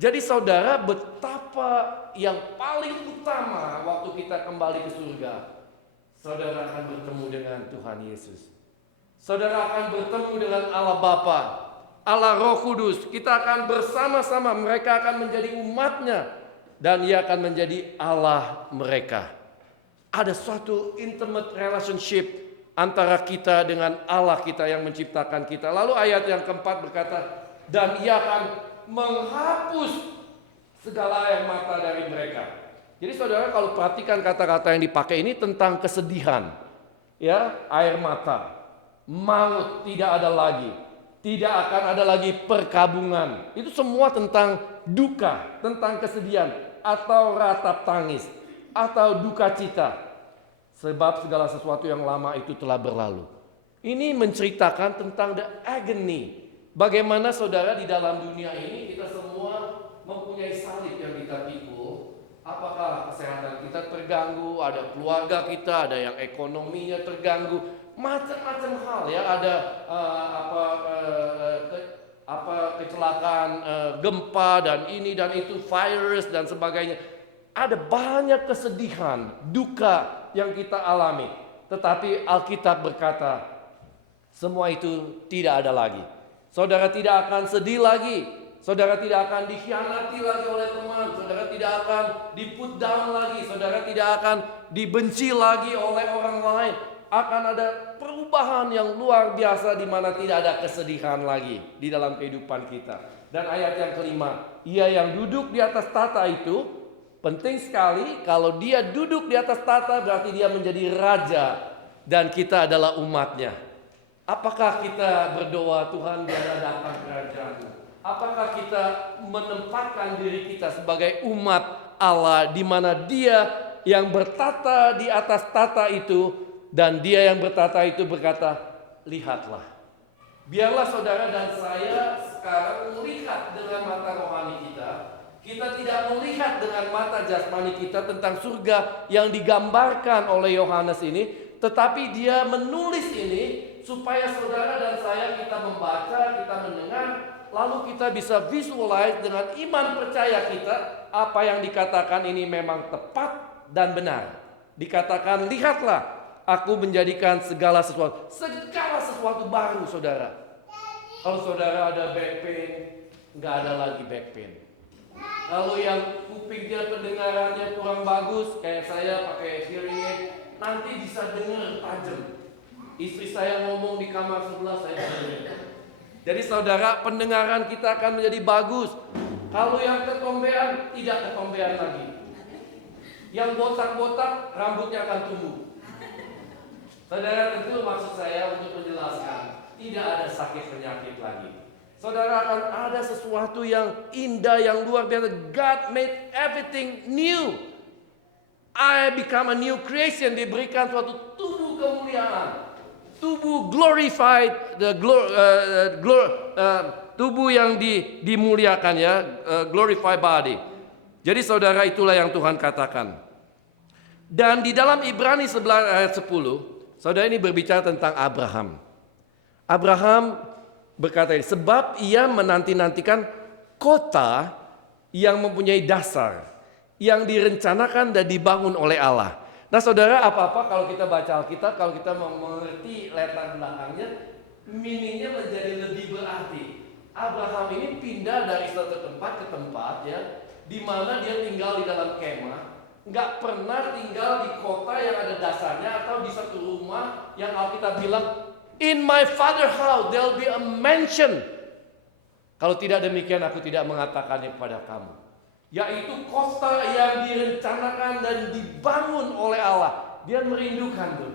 Jadi saudara, betapa yang paling utama waktu kita kembali ke surga, saudara akan bertemu dengan Tuhan Yesus. Saudara akan bertemu dengan Allah Bapa, Allah Roh Kudus. Kita akan bersama-sama, mereka akan menjadi umatnya, dan ia akan menjadi Allah mereka. Ada suatu intimate relationship antara kita dengan Allah kita yang menciptakan kita. Lalu ayat yang keempat berkata, dan ia akan menghapus segala air mata dari mereka. Jadi saudara kalau perhatikan kata-kata yang dipakai ini tentang kesedihan, ya, air mata, maut tidak ada lagi, tidak akan ada lagi perkabungan. Itu semua tentang duka, tentang kesedihan atau ratap tangis atau duka cita. Sebab segala sesuatu yang lama itu telah berlalu. Ini menceritakan tentang the agony. Bagaimana saudara di dalam dunia ini kita semua mempunyai salib yang kita pikul. Apakah kesehatan kita terganggu, ada keluarga kita, ada yang ekonominya terganggu, macam-macam hal ya, ada kecelakaan gempa dan ini dan itu, virus dan sebagainya. Ada banyak kesedihan, duka yang kita alami. Tetapi Alkitab berkata, semua itu tidak ada lagi. Saudara tidak akan sedih lagi. Saudara tidak akan dikhianati lagi oleh teman. Saudara tidak akan di-put down lagi. Saudara tidak akan dibenci lagi oleh orang lain. Akan ada perubahan yang luar biasa di mana tidak ada kesedihan lagi di dalam kehidupan kita. Dan ayat yang kelima, ia yang duduk di atas tahta itu, penting sekali. Kalau dia duduk di atas tahta berarti dia menjadi raja dan kita adalah umatnya. Apakah kita berdoa, Tuhan biarlah datang kerajaan-Mu? Apakah kita menempatkan diri kita sebagai umat Allah di mana Dia yang bertata di atas tata itu dan Dia yang bertata itu berkata, lihatlah. Biarlah saudara dan saya sekarang melihat dengan mata rohani kita. Kita tidak melihat dengan mata jasmani kita tentang surga yang digambarkan oleh Yohanes ini, tetapi dia menulis ini supaya saudara dan saya kita membaca, kita mendengar, lalu kita bisa visualize dengan iman percaya kita apa yang dikatakan ini memang tepat dan benar. Dikatakan, lihatlah, aku menjadikan segala sesuatu baru, saudara. Kalau saudara ada back pain, nggak ada lagi back pain. Kalau yang kupingnya pendengarannya kurang bagus, kayak saya pakai hearing aid, nanti bisa dengar tajam. Istri saya ngomong di kamar sebelah, saya dengar. Jadi saudara, pendengaran kita akan menjadi bagus. Kalau yang ketombean, tidak ketombean lagi. Yang botak-botak, rambutnya akan tumbuh. Saudara, tentu maksud saya untuk menjelaskan, tidak ada sakit penyakit lagi. Saudara, akan ada sesuatu yang indah, yang luar biasa. God made everything new. I become a new creation. Diberikan suatu tubuh kemuliaan. tubuh glorified, tubuh yang dimuliakan ya, glorified body. Jadi saudara, itulah yang Tuhan katakan. Dan di dalam Ibrani 11 ayat 10, saudara, ini berbicara tentang Abraham. Abraham berkata, sebab ia menanti-nantikan kota yang mempunyai dasar, yang direncanakan dan dibangun oleh Allah. Nah saudara, apa-apa kalau kita baca Alkitab, kalau kita mengerti latar belakangnya, meaningnya menjadi lebih berarti. Abraham ini pindah dari satu tempat ke tempat ya, di mana dia tinggal di dalam kemah, nggak pernah tinggal di kota yang ada dasarnya atau di satu rumah yang Alkitab bilang, in my father house there will be a mansion. Kalau tidak demikian aku tidak mengatakannya kepada kamu. Yaitu kota yang direncanakan dan dibangun oleh Allah. Dia merindukan tuh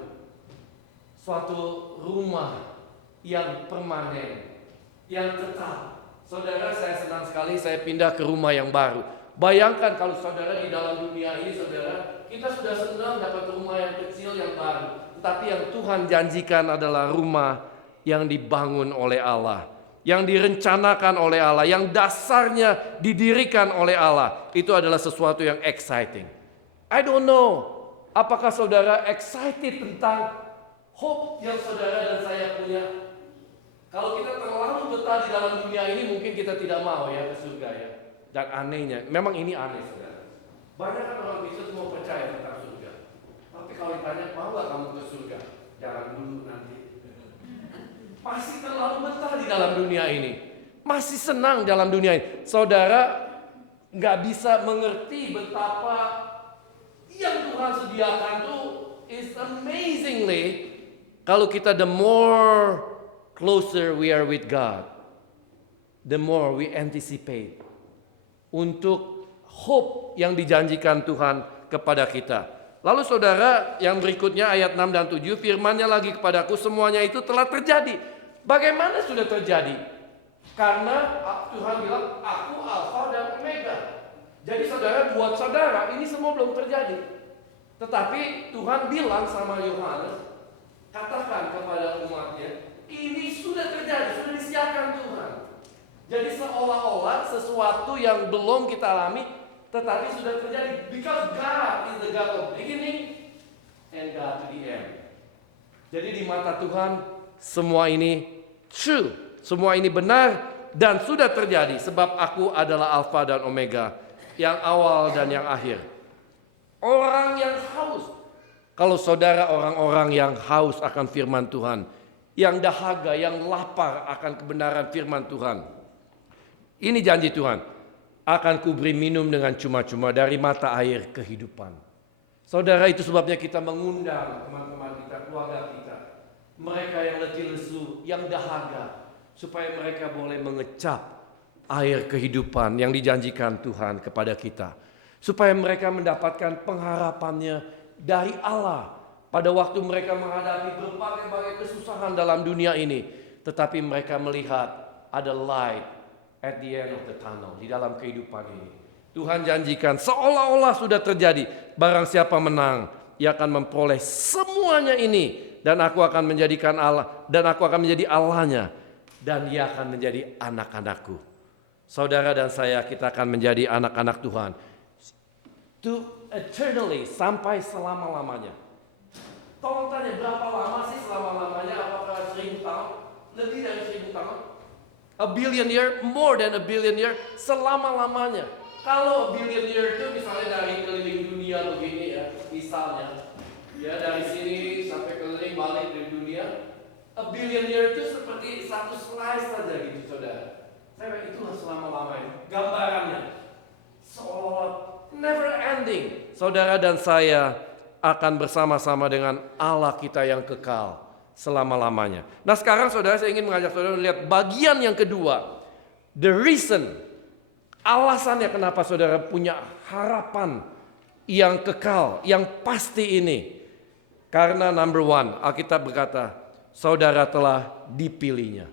suatu rumah yang permanen, yang tetap. Saudara, saya senang sekali saya pindah ke rumah yang baru. Bayangkan kalau saudara di dalam dunia ini, saudara, kita sudah senang dapat rumah yang kecil yang baru. Tetapi yang Tuhan janjikan adalah rumah yang dibangun oleh Allah, yang direncanakan oleh Allah, yang dasarnya didirikan oleh Allah. Itu adalah sesuatu yang exciting. I don't know, apakah saudara excited tentang hope yang saudara dan saya punya? Kalau kita terlalu betah di dalam dunia ini, mungkin kita tidak mau ya ke surga ya. Dan anehnya, memang ini aneh saudara. Banyak kan orang Kristen semua percaya tentang surga. Tapi kalau ditanya, mau gak kamu ke surga? Jangan dulu nanti. Masih terlalu betah di dalam dunia ini. Masih senang dalam dunia ini. Saudara gak bisa mengerti betapa yang Tuhan sediakan itu is amazingly. Kalau kita the more closer we are with God, the more we anticipate untuk hope yang dijanjikan Tuhan kepada kita. Lalu saudara, yang berikutnya ayat 6 dan 7, firman-Nya lagi kepadaku, semuanya itu telah terjadi. Bagaimana sudah terjadi? Karena Tuhan bilang, aku Alfa dan Omega. Jadi saudara, buat saudara, ini semua belum terjadi. Tetapi Tuhan bilang sama Yohanes, katakan kepada umatnya, ini sudah terjadi, sudah disiapkan Tuhan. Jadi seolah-olah sesuatu yang belum kita alami, tetapi sudah terjadi. Because God is the God of beginning and God to the end. Jadi di mata Tuhan, semua ini true, semua ini benar dan sudah terjadi. Sebab aku adalah Alfa dan Omega, yang awal dan yang akhir. Orang yang haus, kalau saudara orang-orang yang haus akan firman Tuhan, yang dahaga, yang lapar akan kebenaran firman Tuhan. Ini janji Tuhan, akan kuberi minum dengan cuma-cuma dari mata air kehidupan. Saudara, itu sebabnya kita mengundang teman-teman kita, keluarga kita, mereka yang letih lesu, yang dahaga, supaya mereka boleh mengecap air kehidupan yang dijanjikan Tuhan kepada kita. Supaya mereka mendapatkan pengharapannya dari Allah pada waktu mereka menghadapi berbagai-bagai kesusahan dalam dunia ini. Tetapi mereka melihat ada light at the end of the tunnel, di dalam kehidupan ini. Tuhan janjikan seolah-olah sudah terjadi. Barang siapa menang, ia akan memperoleh semuanya ini. Dan aku akan menjadikan Allah, dan aku akan menjadi Allahnya. Dan ia akan menjadi anak-anakku. Saudara dan saya, kita akan menjadi anak-anak Tuhan. To eternally, sampai selama-lamanya. Tolong tanya, berapa lama sih selama-lamanya? Apakah 1000 tahun? Lebih dari 1000 tahun? A billion year, more than a billion year, selama-lamanya. Kalau a billion year itu misalnya dari keliling dunia begini ya, misalnya. Ya dari sini sampai keliling balik dari dunia. A billion year itu seperti satu slice saja gitu saudara. Saya itulah selama-lamanya. Gambarannya. Seolah never ending. Saudara dan saya akan bersama-sama dengan Allah kita yang kekal selama-lamanya. Nah sekarang saudara, saya ingin mengajak saudara melihat bagian yang kedua. The reason, alasannya kenapa saudara punya harapan yang kekal, yang pasti ini. Karena number one, Alkitab berkata, saudara telah dipilihnya.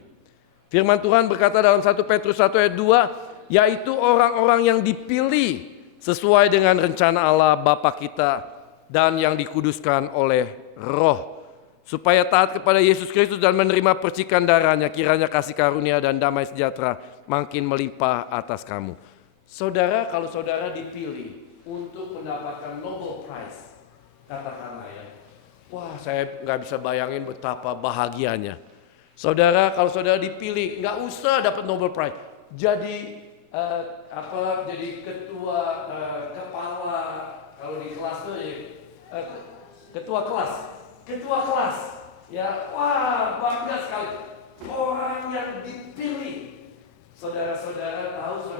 Firman Tuhan berkata dalam 1 Petrus 1 ayat 2, yaitu orang-orang yang dipilih sesuai dengan rencana Allah Bapa kita dan yang dikuduskan oleh Roh. supaya taat kepada Yesus Kristus dan menerima percikan darahnya. Kiranya kasih karunia dan damai sejahtera makin melimpah atas kamu. Saudara, kalau saudara dipilih untuk mendapatkan Nobel Prize, katakanlah ya, wah saya nggak bisa bayangin betapa bahagianya. Saudara, kalau saudara dipilih, nggak usah dapat Nobel Prize, jadi jadi ketua kepala, kalau di kelas tuh ketua kelas, ya, wah bangga sekali orang yang dipilih. Saudara-saudara tahu,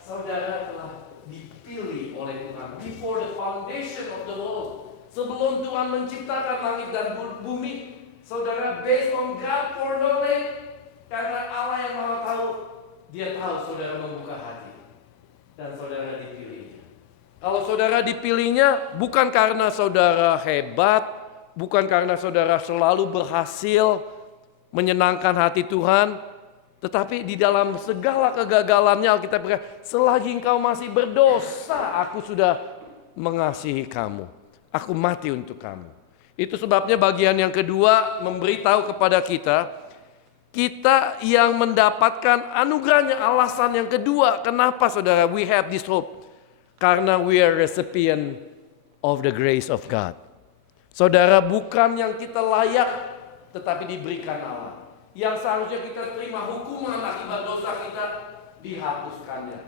saudara telah dipilih oleh Tuhan before the foundation of the world. Sebelum Tuhan menciptakan langit dan bumi, saudara, based on God foreknowledge, karena Allah yang Maha tahu, Dia tahu saudara membuka hati dan saudara dipilihnya. Kalau saudara dipilihnya bukan karena saudara hebat, bukan karena saudara selalu berhasil menyenangkan hati Tuhan, tetapi di dalam segala kegagalannya Alkitab berkata, selagi engkau masih berdosa, aku sudah mengasihi kamu. Aku mati untuk kamu. Itu sebabnya bagian yang kedua memberitahu kepada kita yang mendapatkan anugerahnya. Alasan yang kedua, kenapa saudara we have this hope? Karena we are recipient of the grace of God. Saudara, bukan yang kita layak, tetapi diberikan Allah. Yang seharusnya kita terima hukuman akibat dosa kita, dihapuskannya.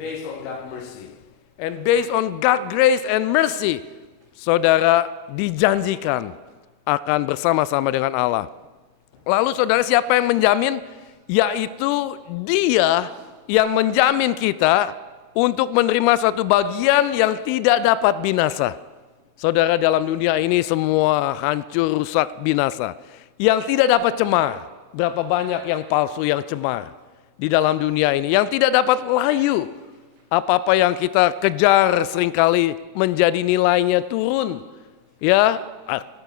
Based on God's mercy. And based on God's grace and mercy, saudara dijanjikan akan bersama-sama dengan Allah. Lalu saudara, siapa yang menjamin? Yaitu Dia yang menjamin kita untuk menerima satu bagian yang tidak dapat binasa. Saudara, dalam dunia ini semua hancur, rusak, binasa. Yang tidak dapat cemar. Berapa banyak yang palsu, yang cemar di dalam dunia ini. Yang tidak dapat layu. Apa-apa yang kita kejar seringkali menjadi nilainya turun. Ya,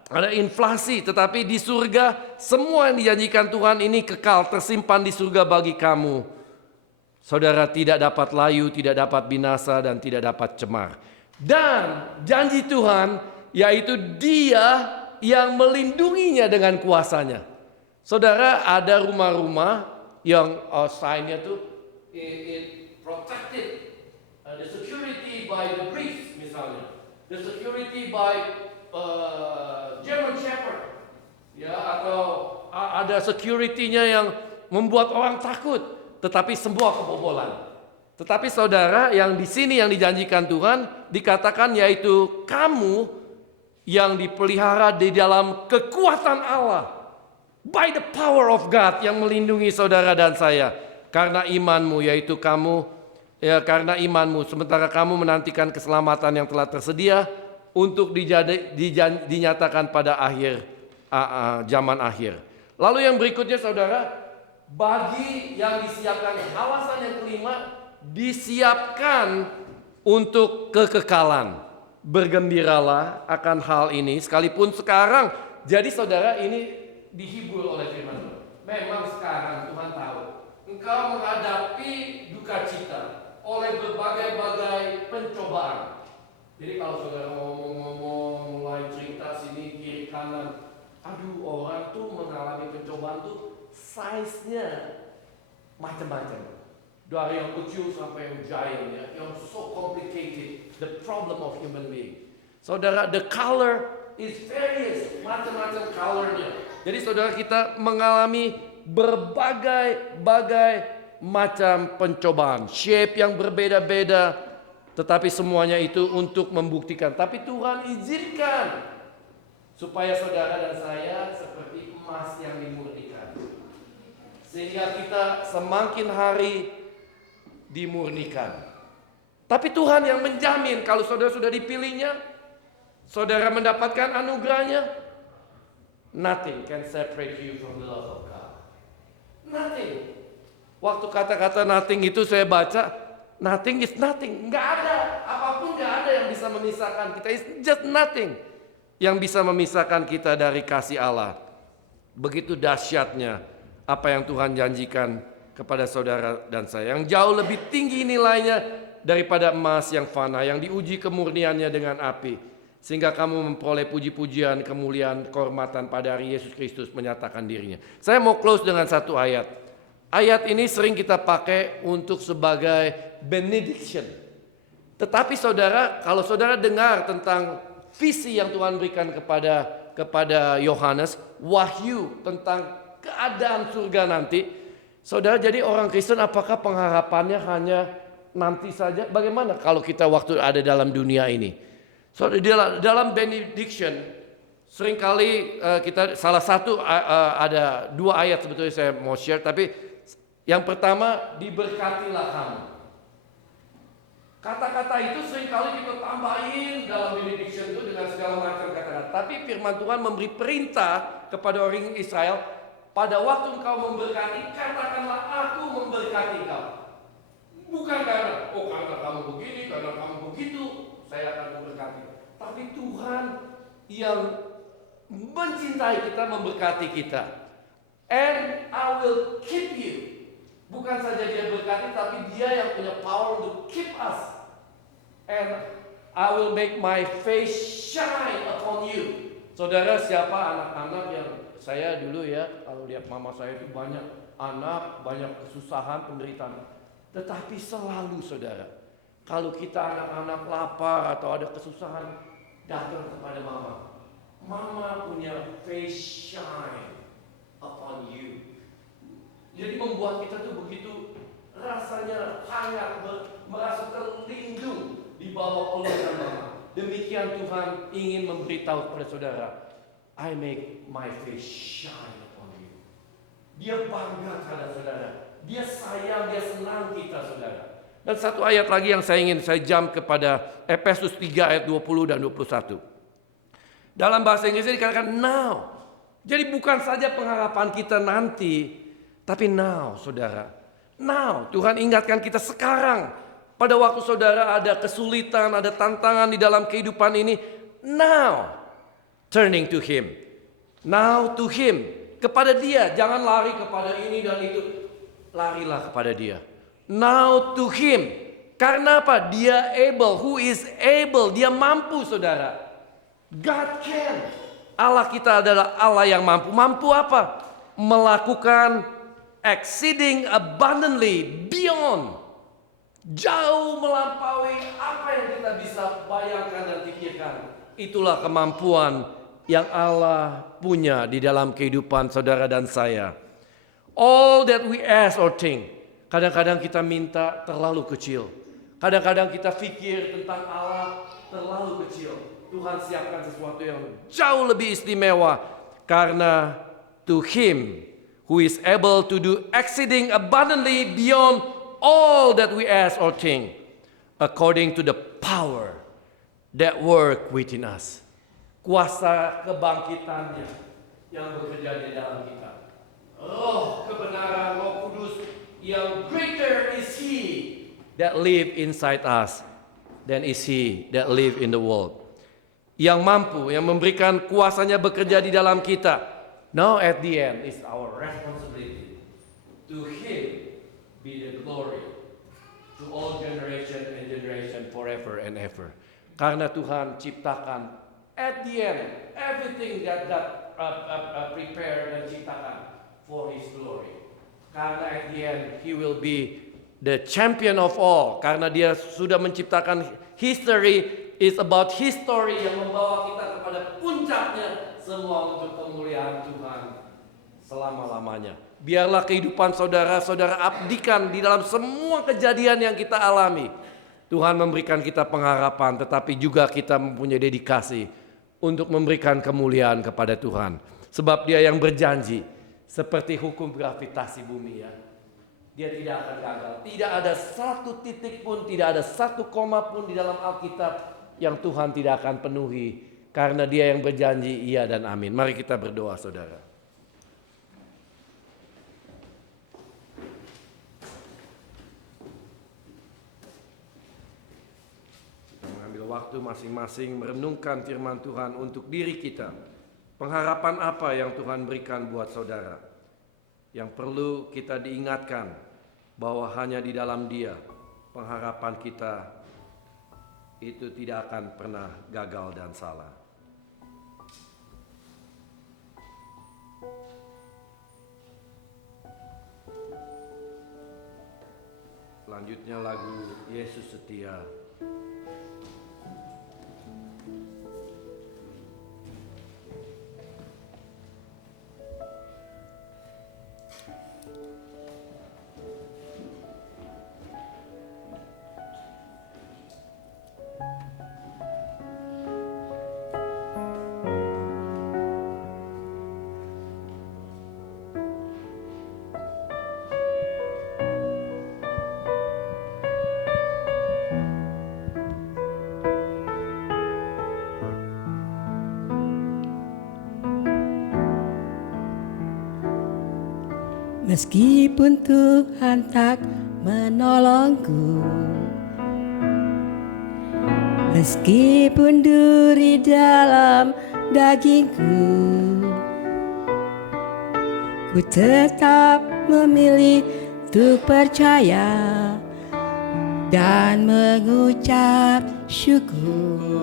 ada inflasi, tetapi di surga semua yang dijanjikan Tuhan ini kekal, tersimpan di surga bagi kamu. Saudara, tidak dapat layu, tidak dapat binasa, dan tidak dapat cemar. Dan janji Tuhan, yaitu Dia yang melindunginya dengan kuasanya. Saudara, ada rumah-rumah yang sign-nya tuh it protected, the security by the bricks misalnya, the security by German Shepherd, ya, atau ada security-nya yang membuat orang takut, tetapi semua kebobolan. Tetapi saudara, yang di sini yang dijanjikan Tuhan dikatakan yaitu kamu yang dipelihara di dalam kekuatan Allah. By the power of God yang melindungi saudara dan saya. Karena imanmu, yaitu kamu, ya, karena imanmu. Sementara kamu menantikan keselamatan yang telah tersedia untuk dinyatakan pada akhir zaman akhir. Lalu yang berikutnya saudara, bagi yang disiapkan, alasan yang kelima, disiapkan untuk kekekalan. Bergembiralah akan hal ini sekalipun sekarang. Jadi saudara, ini dihibur oleh firman Tuhan. Memang sekarang Tuhan tahu engkau menghadapi duka cita oleh berbagai-bagai pencobaan. Jadi kalau saudara ngomong mulai cerita sini kiri kanan, aduh, orang tuh mengalami pencobaan tuh size-nya macam-macam. Dari yang kecil sampai yang giant, ya, yang so complicated, the problem of human being. Saudara, the color is various, macam-macam colornya. Jadi saudara, kita mengalami berbagai macam pencobaan, shape yang berbeda-beda, tetapi semuanya itu untuk membuktikan. Tapi Tuhan izinkan supaya saudara dan saya seperti emas yang dimurnikan, sehingga kita semakin hari dimurnikan. Tapi Tuhan yang menjamin kalau saudara sudah dipilihnya, saudara mendapatkan anugerahnya, nothing can separate you from the love of God. Nothing. Waktu kata-kata nothing itu saya baca, nothing is nothing. Nggak ada, apapun nggak ada yang bisa memisahkan kita. It's just nothing yang bisa memisahkan kita dari kasih Allah. Begitu dahsyatnya apa yang Tuhan janjikan kepada saudara dan saya, yang jauh lebih tinggi nilainya daripada emas yang fana, yang diuji kemurniannya dengan api. sehingga kamu memperoleh puji-pujian, kemuliaan, kehormatan pada hari Yesus Kristus menyatakan dirinya. Saya mau close dengan satu ayat. Ayat ini sering kita pakai untuk sebagai benediction. Tetapi saudara, kalau saudara dengar tentang visi yang Tuhan berikan kepada Yohanes, wahyu tentang keadaan surga nanti, saudara, jadi orang Kristen apakah pengharapannya hanya nanti saja? Bagaimana kalau kita waktu ada dalam dunia ini? So, dalam benediction seringkali kita salah satu ada 2 ayat sebetulnya saya mau share, tapi yang pertama, diberkatilah kamu. Kata-kata itu seringkali kita tambahin dalam benediction itu dengan segala macam kata-kata. Tapi firman Tuhan memberi perintah kepada orang Israel, pada waktu engkau memberkati, katakanlah aku memberkati kau. Bukan karena kamu begini, karena kamu begitu, saya akan memberkati. Tapi Tuhan yang mencintai kita memberkati kita. And I will keep you. Bukan saja dia berkati, tapi dia yang punya power to keep us. And I will make my face shine upon you. Saudara, siapa anak-anak yang saya dulu ya, kalau lihat mama saya itu banyak anak, banyak kesusahan, penderitaan. Tetapi selalu saudara, kalau kita anak-anak lapar atau ada kesusahan, datang kepada mama. Mama punya face shine upon you. Jadi membuat kita tuh begitu rasanya hangat, merasa terlindung di bawah pelukan mama. Demikian Tuhan ingin memberitahu kepada saudara, I make my face shine upon you. Dia bangga terhadap saudara. Dia sayang, dia senang kita saudara. Dan satu ayat lagi yang saya jump kepada Efesus 3 ayat 20 dan 21. Dalam bahasa Inggrisnya dikatakan now. Jadi bukan saja pengharapan kita nanti, tapi now saudara. Now Tuhan ingatkan kita sekarang. Pada waktu saudara ada kesulitan, ada tantangan di dalam kehidupan ini. Now turning to Him. Now to Him. Kepada Dia. Jangan lari kepada ini dan itu. Larilah kepada Dia. Now to Him. Karena apa? Dia able. Who is able? Dia mampu saudara. God can. Allah kita adalah Allah yang mampu. Mampu apa? Melakukan exceeding abundantly beyond. Jauh melampaui apa yang kita bisa bayangkan dan pikirkan. Itulah kemampuan yang Allah punya di dalam kehidupan saudara dan saya. All that we ask or think. Kadang-kadang kita minta terlalu kecil. Kadang-kadang kita pikir tentang Allah terlalu kecil. Tuhan siapkan sesuatu yang jauh lebih istimewa. Karena to Him who is able to do exceeding abundantly beyond all that we ask or think, according to the power that work within us. Kuasa kebangkitannya yang bekerja di dalam kita. Roh kebenaran, Roh Kudus yang greater is He that live inside us than is He that live in the world. Yang mampu, yang memberikan kuasanya bekerja di dalam kita. Now at the end is our responsibility. To Him be the glory to all generation and generation forever and ever. Karena Tuhan ciptakan at the end everything that prepare dan ciptakan for His glory. Karena at the end He will be the champion of all. Karena Dia sudah menciptakan history is about history yang membawa kita kepada puncaknya semua untuk kemuliaan Tuhan selama-lamanya. Biarlah kehidupan saudara-saudara abdikan di dalam semua kejadian yang kita alami. Tuhan memberikan kita pengharapan, tetapi juga kita mempunyai dedikasi untuk memberikan kemuliaan kepada Tuhan. Sebab Dia yang berjanji, seperti hukum gravitasi bumi ya. Dia tidak akan gagal. Tidak ada satu titik pun, tidak ada satu koma pun di dalam Alkitab yang Tuhan tidak akan penuhi. Karena Dia yang berjanji, iya dan amin. Mari kita berdoa saudara. Waktu masing-masing merenungkan firman Tuhan untuk diri kita. Pengharapan apa yang Tuhan berikan buat saudara? Yang perlu kita diingatkan bahwa hanya di dalam Dia pengharapan kita itu tidak akan pernah gagal dan salah. Selanjutnya lagu Yesus Setia. Meskipun Tuhan tak menolongku, meskipun duri dalam dagingku, ku tetap memilih untuk percaya dan mengucap syukur.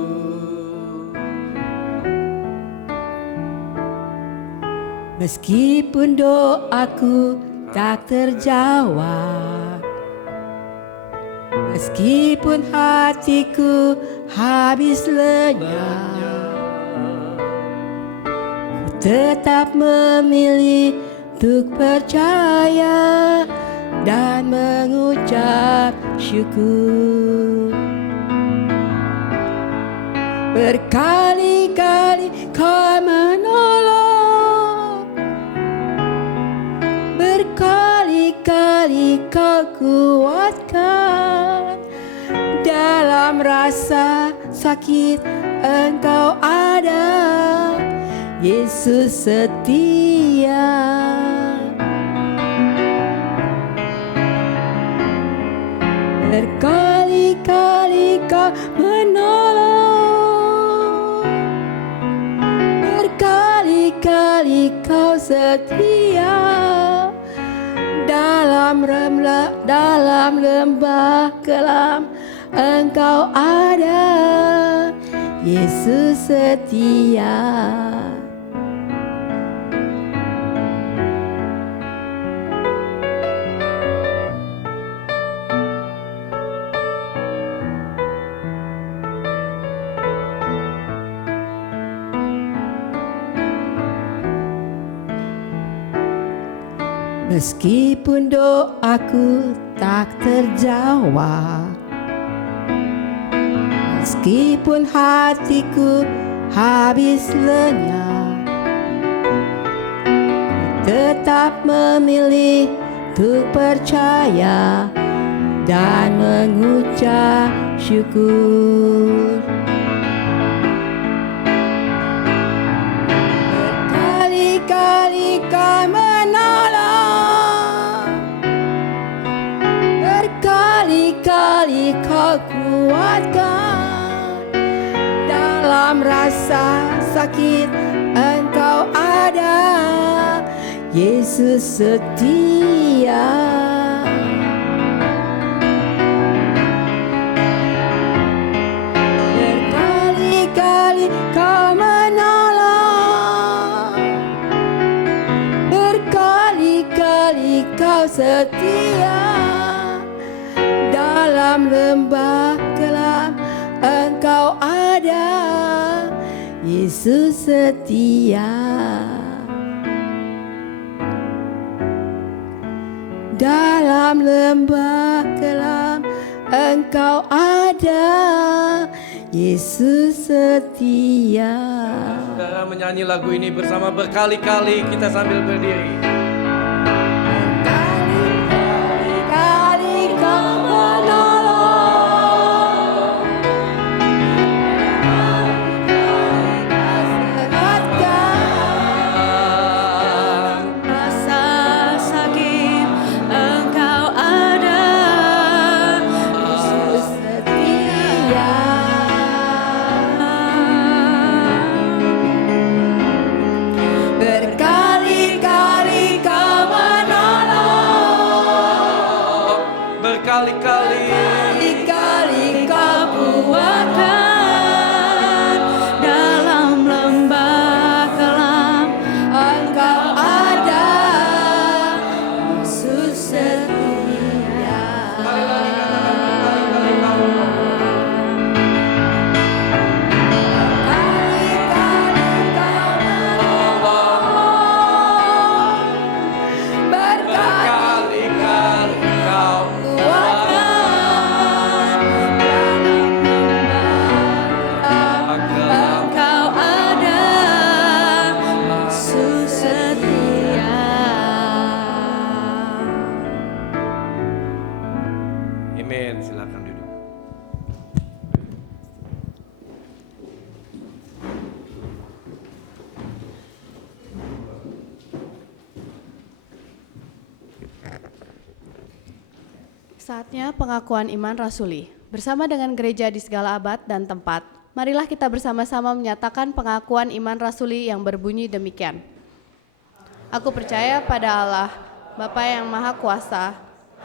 Meskipun doaku tak terjawab, meskipun hatiku habis lenyap, ku tetap memilih untuk percaya dan mengucap syukur. Berkali-kali Kau menolong, berkali-kali Kau kuatkan. Dalam rasa sakit Engkau ada, Yesus setia. Berkali-kali Kau menolong, berkali-kali Kau setia. Dalam lembah kelam Engkau ada, Yesus setia. Meskipun doaku tak terjawab, meskipun hatiku habis lenyap, tetap memilih untuk percaya dan mengucap syukur. Berkali-kali Kau menolong, berkali-kali Kau kuatkan. Dalam rasa sakit Engkau ada, Yesus setia. Berkali-kali Kau menolong, berkali-kali Kau setia. Dalam lembah kelam Engkau ada, Yesus setia. Dalam lembah kelam Engkau ada, Yesus setia. Saudara menyanyi lagu ini bersama berkali-kali, kita sambil berdiri. Berkali-kali Kau menolong, berkali-kali Kau selamatkan. Rasa sakit Engkau ada, Yesus setia. Berkali-kali Kali kau kuatkan dalam lembah kelam, Engkau ada, Yesus setia. Kali-kali kau menolong, Berkali-kali kau Engkau ada, Yesus setia. Amin. Silakan duduk. Saatnya pengakuan iman rasuli. Bersama dengan gereja di segala abad dan tempat, marilah kita bersama-sama menyatakan pengakuan iman rasuli yang berbunyi demikian. Aku percaya pada Allah, Bapa yang Maha Kuasa,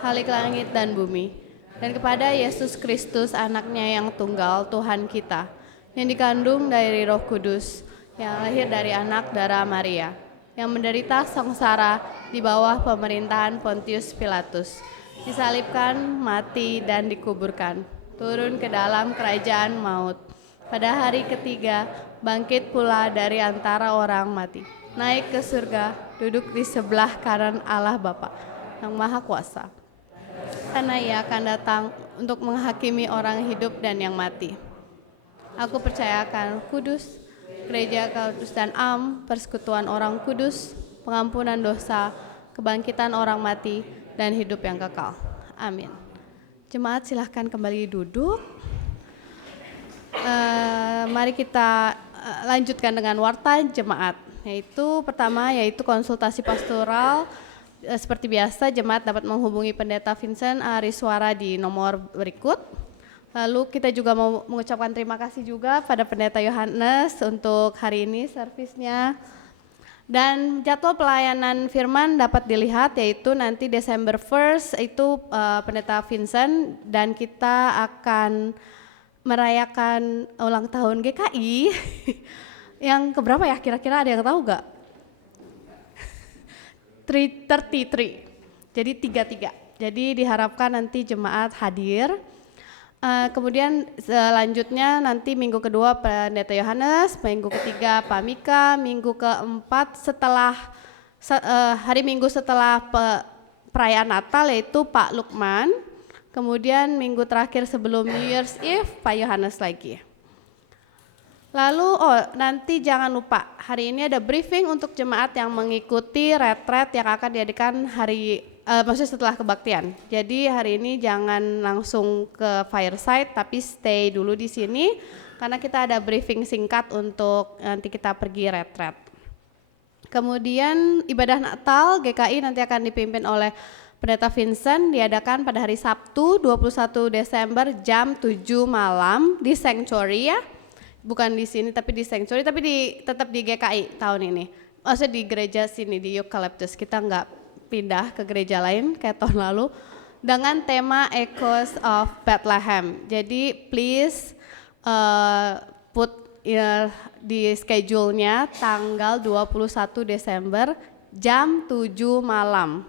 Khalik langit dan bumi, dan kepada Yesus Kristus anaknya yang tunggal Tuhan kita, yang dikandung dari Roh Kudus, yang lahir dari anak darah Maria, yang menderita sengsara di bawah pemerintahan Pontius Pilatus, disalibkan, mati, dan dikuburkan, turun ke dalam kerajaan maut. Pada hari ketiga, bangkit pula dari antara orang mati, naik ke surga, duduk di sebelah kanan Allah Bapa yang Maha Kuasa. Karena Ia akan datang untuk menghakimi orang hidup dan yang mati. Aku percayakan kudus, gereja kudus dan persekutuan orang kudus, pengampunan dosa, kebangkitan orang mati, dan hidup yang kekal. Amin. Jemaat silahkan kembali duduk. Mari kita lanjutkan dengan warta jemaat. Pertama yaitu konsultasi pastoral. Seperti biasa jemaat dapat menghubungi Pendeta Vincent Ariswara di nomor berikut. Lalu kita juga mau mengucapkan terima kasih juga pada Pendeta Yohanes untuk hari ini servisnya. Dan jadwal pelayanan firman dapat dilihat yaitu nanti Desember 1st itu Pendeta Vincent dan kita akan merayakan ulang tahun GKI yang keberapa ya kira-kira, ada yang tahu gak? 33, jadi 33. Jadi diharapkan nanti jemaat hadir. Kemudian selanjutnya nanti minggu kedua Pendeta Yohanes, minggu ketiga Pak Mika, minggu keempat setelah hari Minggu setelah perayaan Natal yaitu Pak Lukman, kemudian minggu terakhir sebelum New Year's Eve Pak Yohanes lagi. Lalu nanti jangan lupa hari ini ada briefing untuk jemaat yang mengikuti retret yang akan diadakan maksudnya setelah kebaktian. Jadi hari ini jangan langsung ke fireside tapi stay dulu di sini karena kita ada briefing singkat untuk nanti kita pergi retret. Kemudian ibadah Natal GKI nanti akan dipimpin oleh Pendeta Vincent, diadakan pada hari Sabtu 21 Desember jam 7 malam di Sanctuary ya. Bukan di sini tapi di Sanctuary, tapi tetap di GKI tahun ini. Maksudnya di gereja sini di Eucalyptus, kita nggak pindah ke gereja lain kayak tahun lalu. Dengan tema Echoes of Bethlehem. Jadi please put di schedule-nya tanggal 21 Desember jam 7 malam.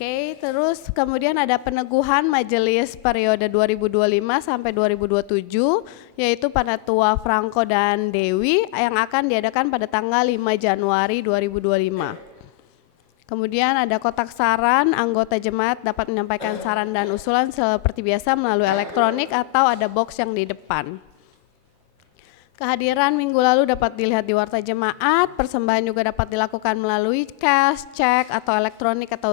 Oke, terus kemudian ada peneguhan majelis periode 2025 sampai 2027 yaitu Penatua Franco dan Dewi yang akan diadakan pada tanggal 5 Januari 2025. Kemudian ada kotak saran, anggota jemaat dapat menyampaikan saran dan usulan seperti biasa melalui elektronik atau ada box yang di depan. Kehadiran minggu lalu dapat dilihat di warta jemaat, persembahan juga dapat dilakukan melalui cash, cek, atau elektronik atau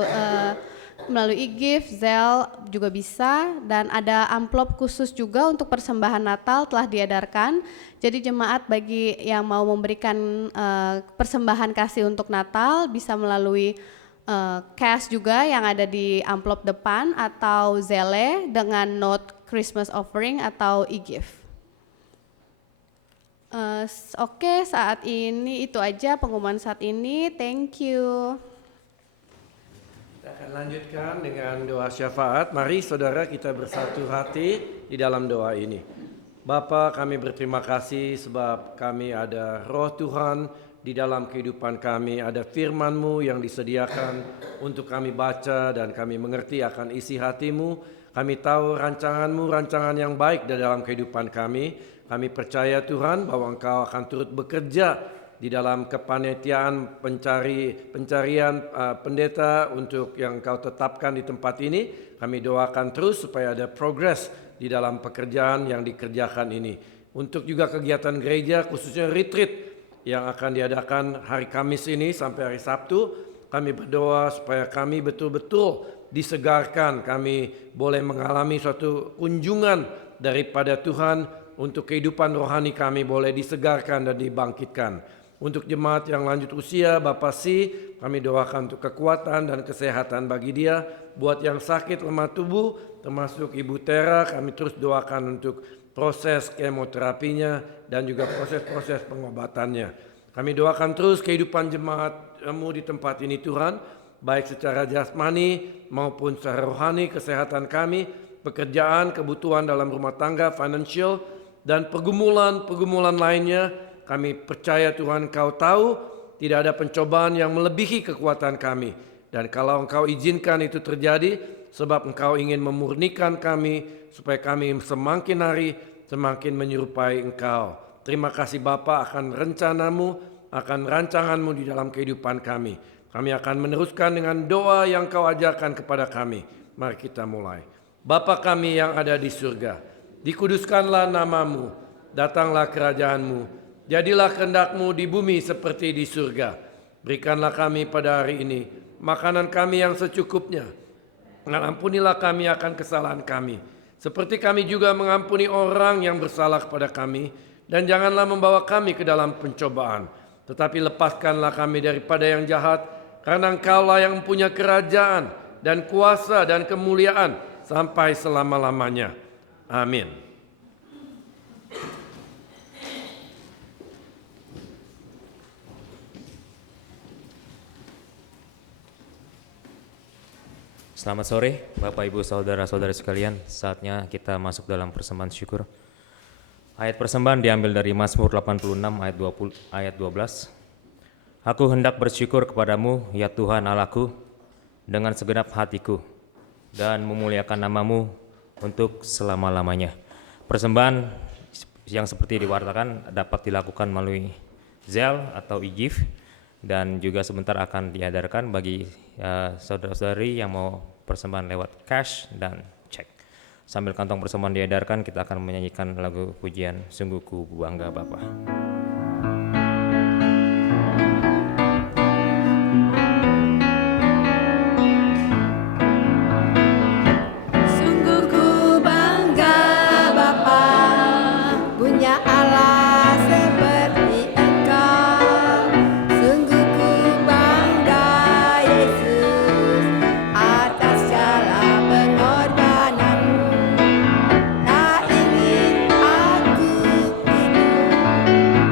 melalui e-gift, Zelle juga bisa, dan ada amplop khusus juga untuk persembahan Natal telah diedarkan. Jadi jemaat bagi yang mau memberikan persembahan kasih untuk Natal bisa melalui cash juga yang ada di amplop depan atau Zelle dengan note Christmas offering atau e-gift. Oke, saat ini itu aja pengumuman saat ini. Thank you. akan lanjutkan dengan doa syafaat. Mari saudara kita bersatu hati di dalam doa ini. Bapa, kami berterima kasih sebab kami ada roh Tuhan di dalam kehidupan kami. Ada firman-Mu yang disediakan untuk kami baca dan kami mengerti akan isi hati-Mu. Kami tahu rancangan-Mu, rancangan yang baik di dalam kehidupan kami. Kami percaya Tuhan bahwa Engkau akan turut bekerja di dalam kepanitiaan pencarian pendeta untuk yang Engkau tetapkan di tempat ini. Kami doakan terus supaya ada progres di dalam pekerjaan yang dikerjakan ini. Untuk juga kegiatan gereja khususnya retreat yang akan diadakan hari Kamis ini sampai hari Sabtu, kami berdoa supaya kami betul-betul disegarkan, kami boleh mengalami suatu kunjungan daripada Tuhan untuk kehidupan rohani kami boleh disegarkan dan dibangkitkan. Untuk jemaat yang lanjut usia, Bapak Si, kami doakan untuk kekuatan dan kesehatan bagi dia. Buat yang sakit lemah tubuh, termasuk Ibu Tera, kami terus doakan untuk proses kemoterapinya dan juga proses-proses pengobatannya. Kami doakan terus kehidupan jemaat-Mu di tempat ini Tuhan, baik secara jasmani maupun secara rohani, kesehatan kami, pekerjaan, kebutuhan dalam rumah tangga, financial, dan pergumulan-pergumulan lainnya. Kami percaya Tuhan Engkau tahu tidak ada pencobaan yang melebihi kekuatan kami. Dan kalau Engkau izinkan itu terjadi, sebab Engkau ingin memurnikan kami, supaya kami semakin hari semakin menyerupai Engkau. Terima kasih Bapa akan rencana-Mu, akan rancangan-Mu di dalam kehidupan kami. Kami akan meneruskan dengan doa yang Kau ajarkan kepada kami. Mari kita mulai. Bapa kami yang ada di surga, dikuduskanlah nama-Mu, datanglah kerajaan-Mu, jadilah kehendak-Mu di bumi seperti di surga. Berikanlah kami pada hari ini makanan kami yang secukupnya. Dan ampunilah kami akan kesalahan kami, seperti kami juga mengampuni orang yang bersalah kepada kami. Dan janganlah membawa kami ke dalam pencobaan, tetapi lepaskanlah kami daripada yang jahat. Karena Engkaulah yang mempunyai kerajaan dan kuasa dan kemuliaan sampai selama-lamanya. Amin. Selamat sore Bapak Ibu Saudara-saudara sekalian. Saatnya kita masuk dalam persembahan syukur. Ayat persembahan diambil dari Mazmur 86 ayat 12. Aku hendak bersyukur kepadamu ya Tuhan Allahku dengan segenap hatiku dan memuliakan nama-Mu untuk selama-lamanya. Persembahan yang seperti diwartakan dapat dilakukan melalui Zelle atau e-gift, dan juga sebentar akan diadarkan bagi saudara-saudari yang mau persembahan lewat cash dan cek. Sambil kantong persembahan diedarkan, kita akan menyanyikan lagu pujian Sungguh Ku Bangga Bapa. Sungguh ku bangga Bapa, punya Allah seperti Engkau. Sungguh ku bangga Yesus atas segala pengorbanan-Mu. Tak ingin aku hidup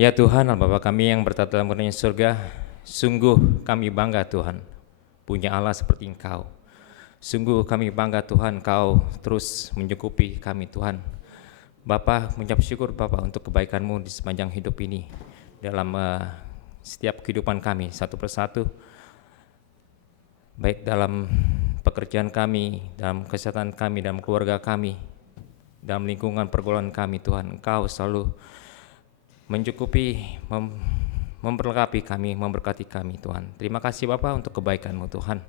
Ya Tuhan, Allah Bapa kami yang bertata dalam kerajaan surga, sungguh kami bangga Tuhan, punya Allah seperti Engkau. Sungguh kami bangga Tuhan, Engkau terus mencukupi kami Tuhan. Bapa mengucap syukur Bapa untuk kebaikan-Mu di sepanjang hidup ini, dalam setiap kehidupan kami satu persatu, baik dalam pekerjaan kami, dalam kesehatan kami, dalam keluarga kami, dalam lingkungan pergaulan kami Tuhan. Engkau selalu mencukupi, memperlengkapi kami, memberkati kami Tuhan. Terima kasih Bapa untuk kebaikan-Mu Tuhan.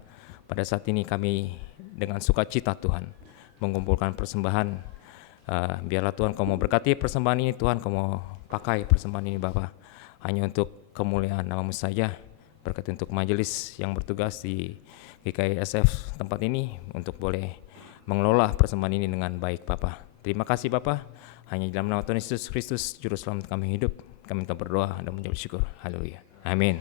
Pada saat ini kami dengan sukacita Tuhan mengumpulkan persembahan. Biarlah Tuhan Kau mau berkati persembahan ini Tuhan, Kau mau pakai persembahan ini Bapa hanya untuk kemuliaan nama-Mu saja. Berkati untuk majelis yang bertugas di GKI SF tempat ini untuk boleh mengelola persembahan ini dengan baik Bapa. Terima kasih Bapa. Hanya dalam nama Tuhan Yesus Kristus, Juru Selamat kami hidup, kami minta berdoa dan mengucap syukur. Haleluya. Amin.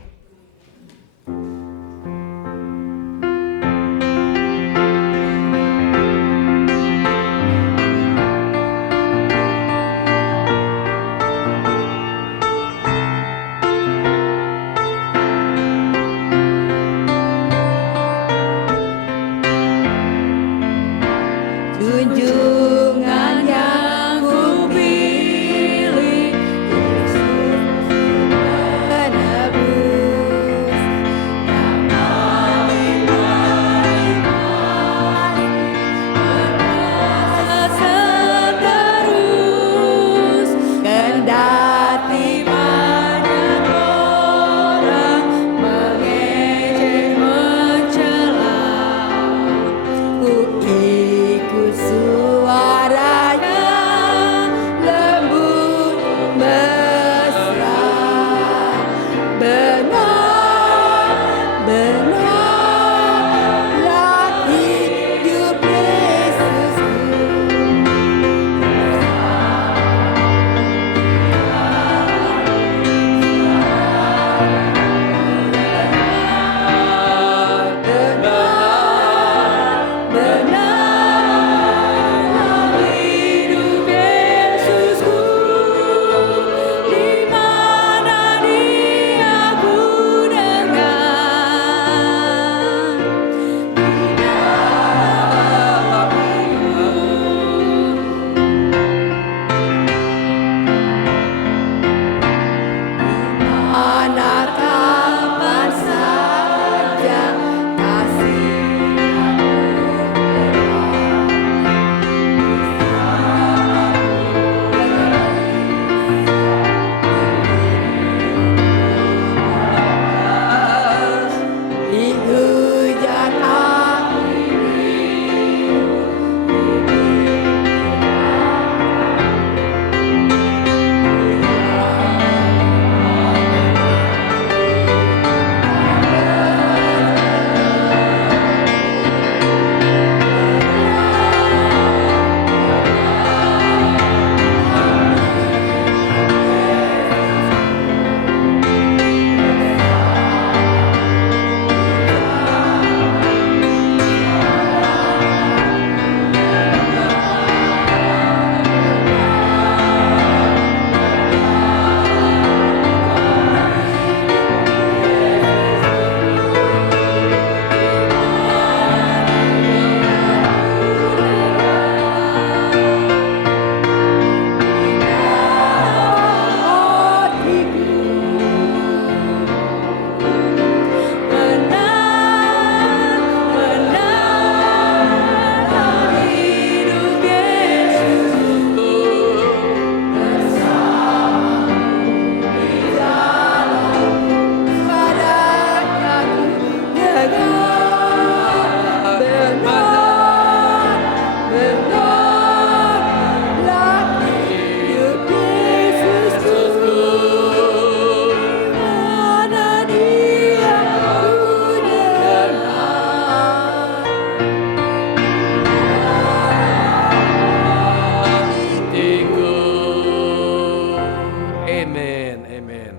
Junjungan yang kupilih, Yesus penebus, damai beriman, berkuasa terus, kendati banyak orang mengejek mencela, ku ikut suaranya, lembut mesra, benarlah hidup Yesusku. Benarlah hidup Yesusku, di mana Dia ku dengar, di dalam mana kapan saja kasih di hujan benarlah hidup Yesusku, bersamamu di dalam suaranya ku dengar, benarlah hidup Yesusku, di mana Dia ku dengar. Amen, amen.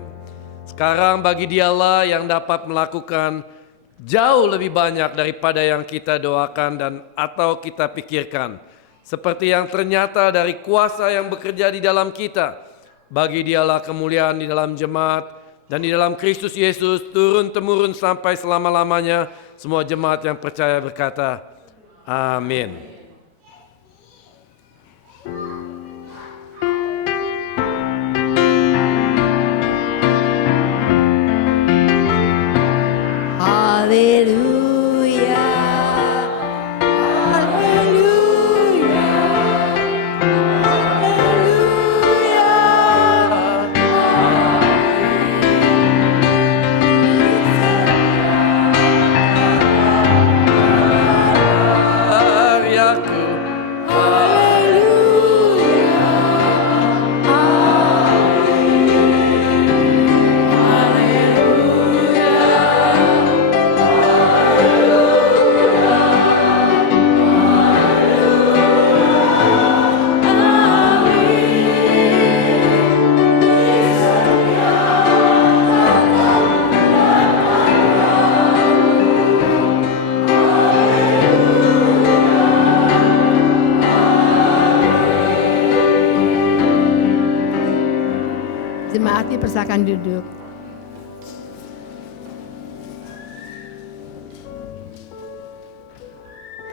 Sekarang bagi Dialah yang dapat melakukan jauh lebih banyak daripada yang kita doakan dan atau kita pikirkan. Seperti yang ternyata dari kuasa yang bekerja di dalam kita. Bagi Dialah kemuliaan di dalam jemaat dan di dalam Kristus Yesus turun-temurun sampai selama-lamanya. Semua jemaat yang percaya berkata, amin. Haleluya, haleluya, Karyaku, Jemaat dipersilakan duduk.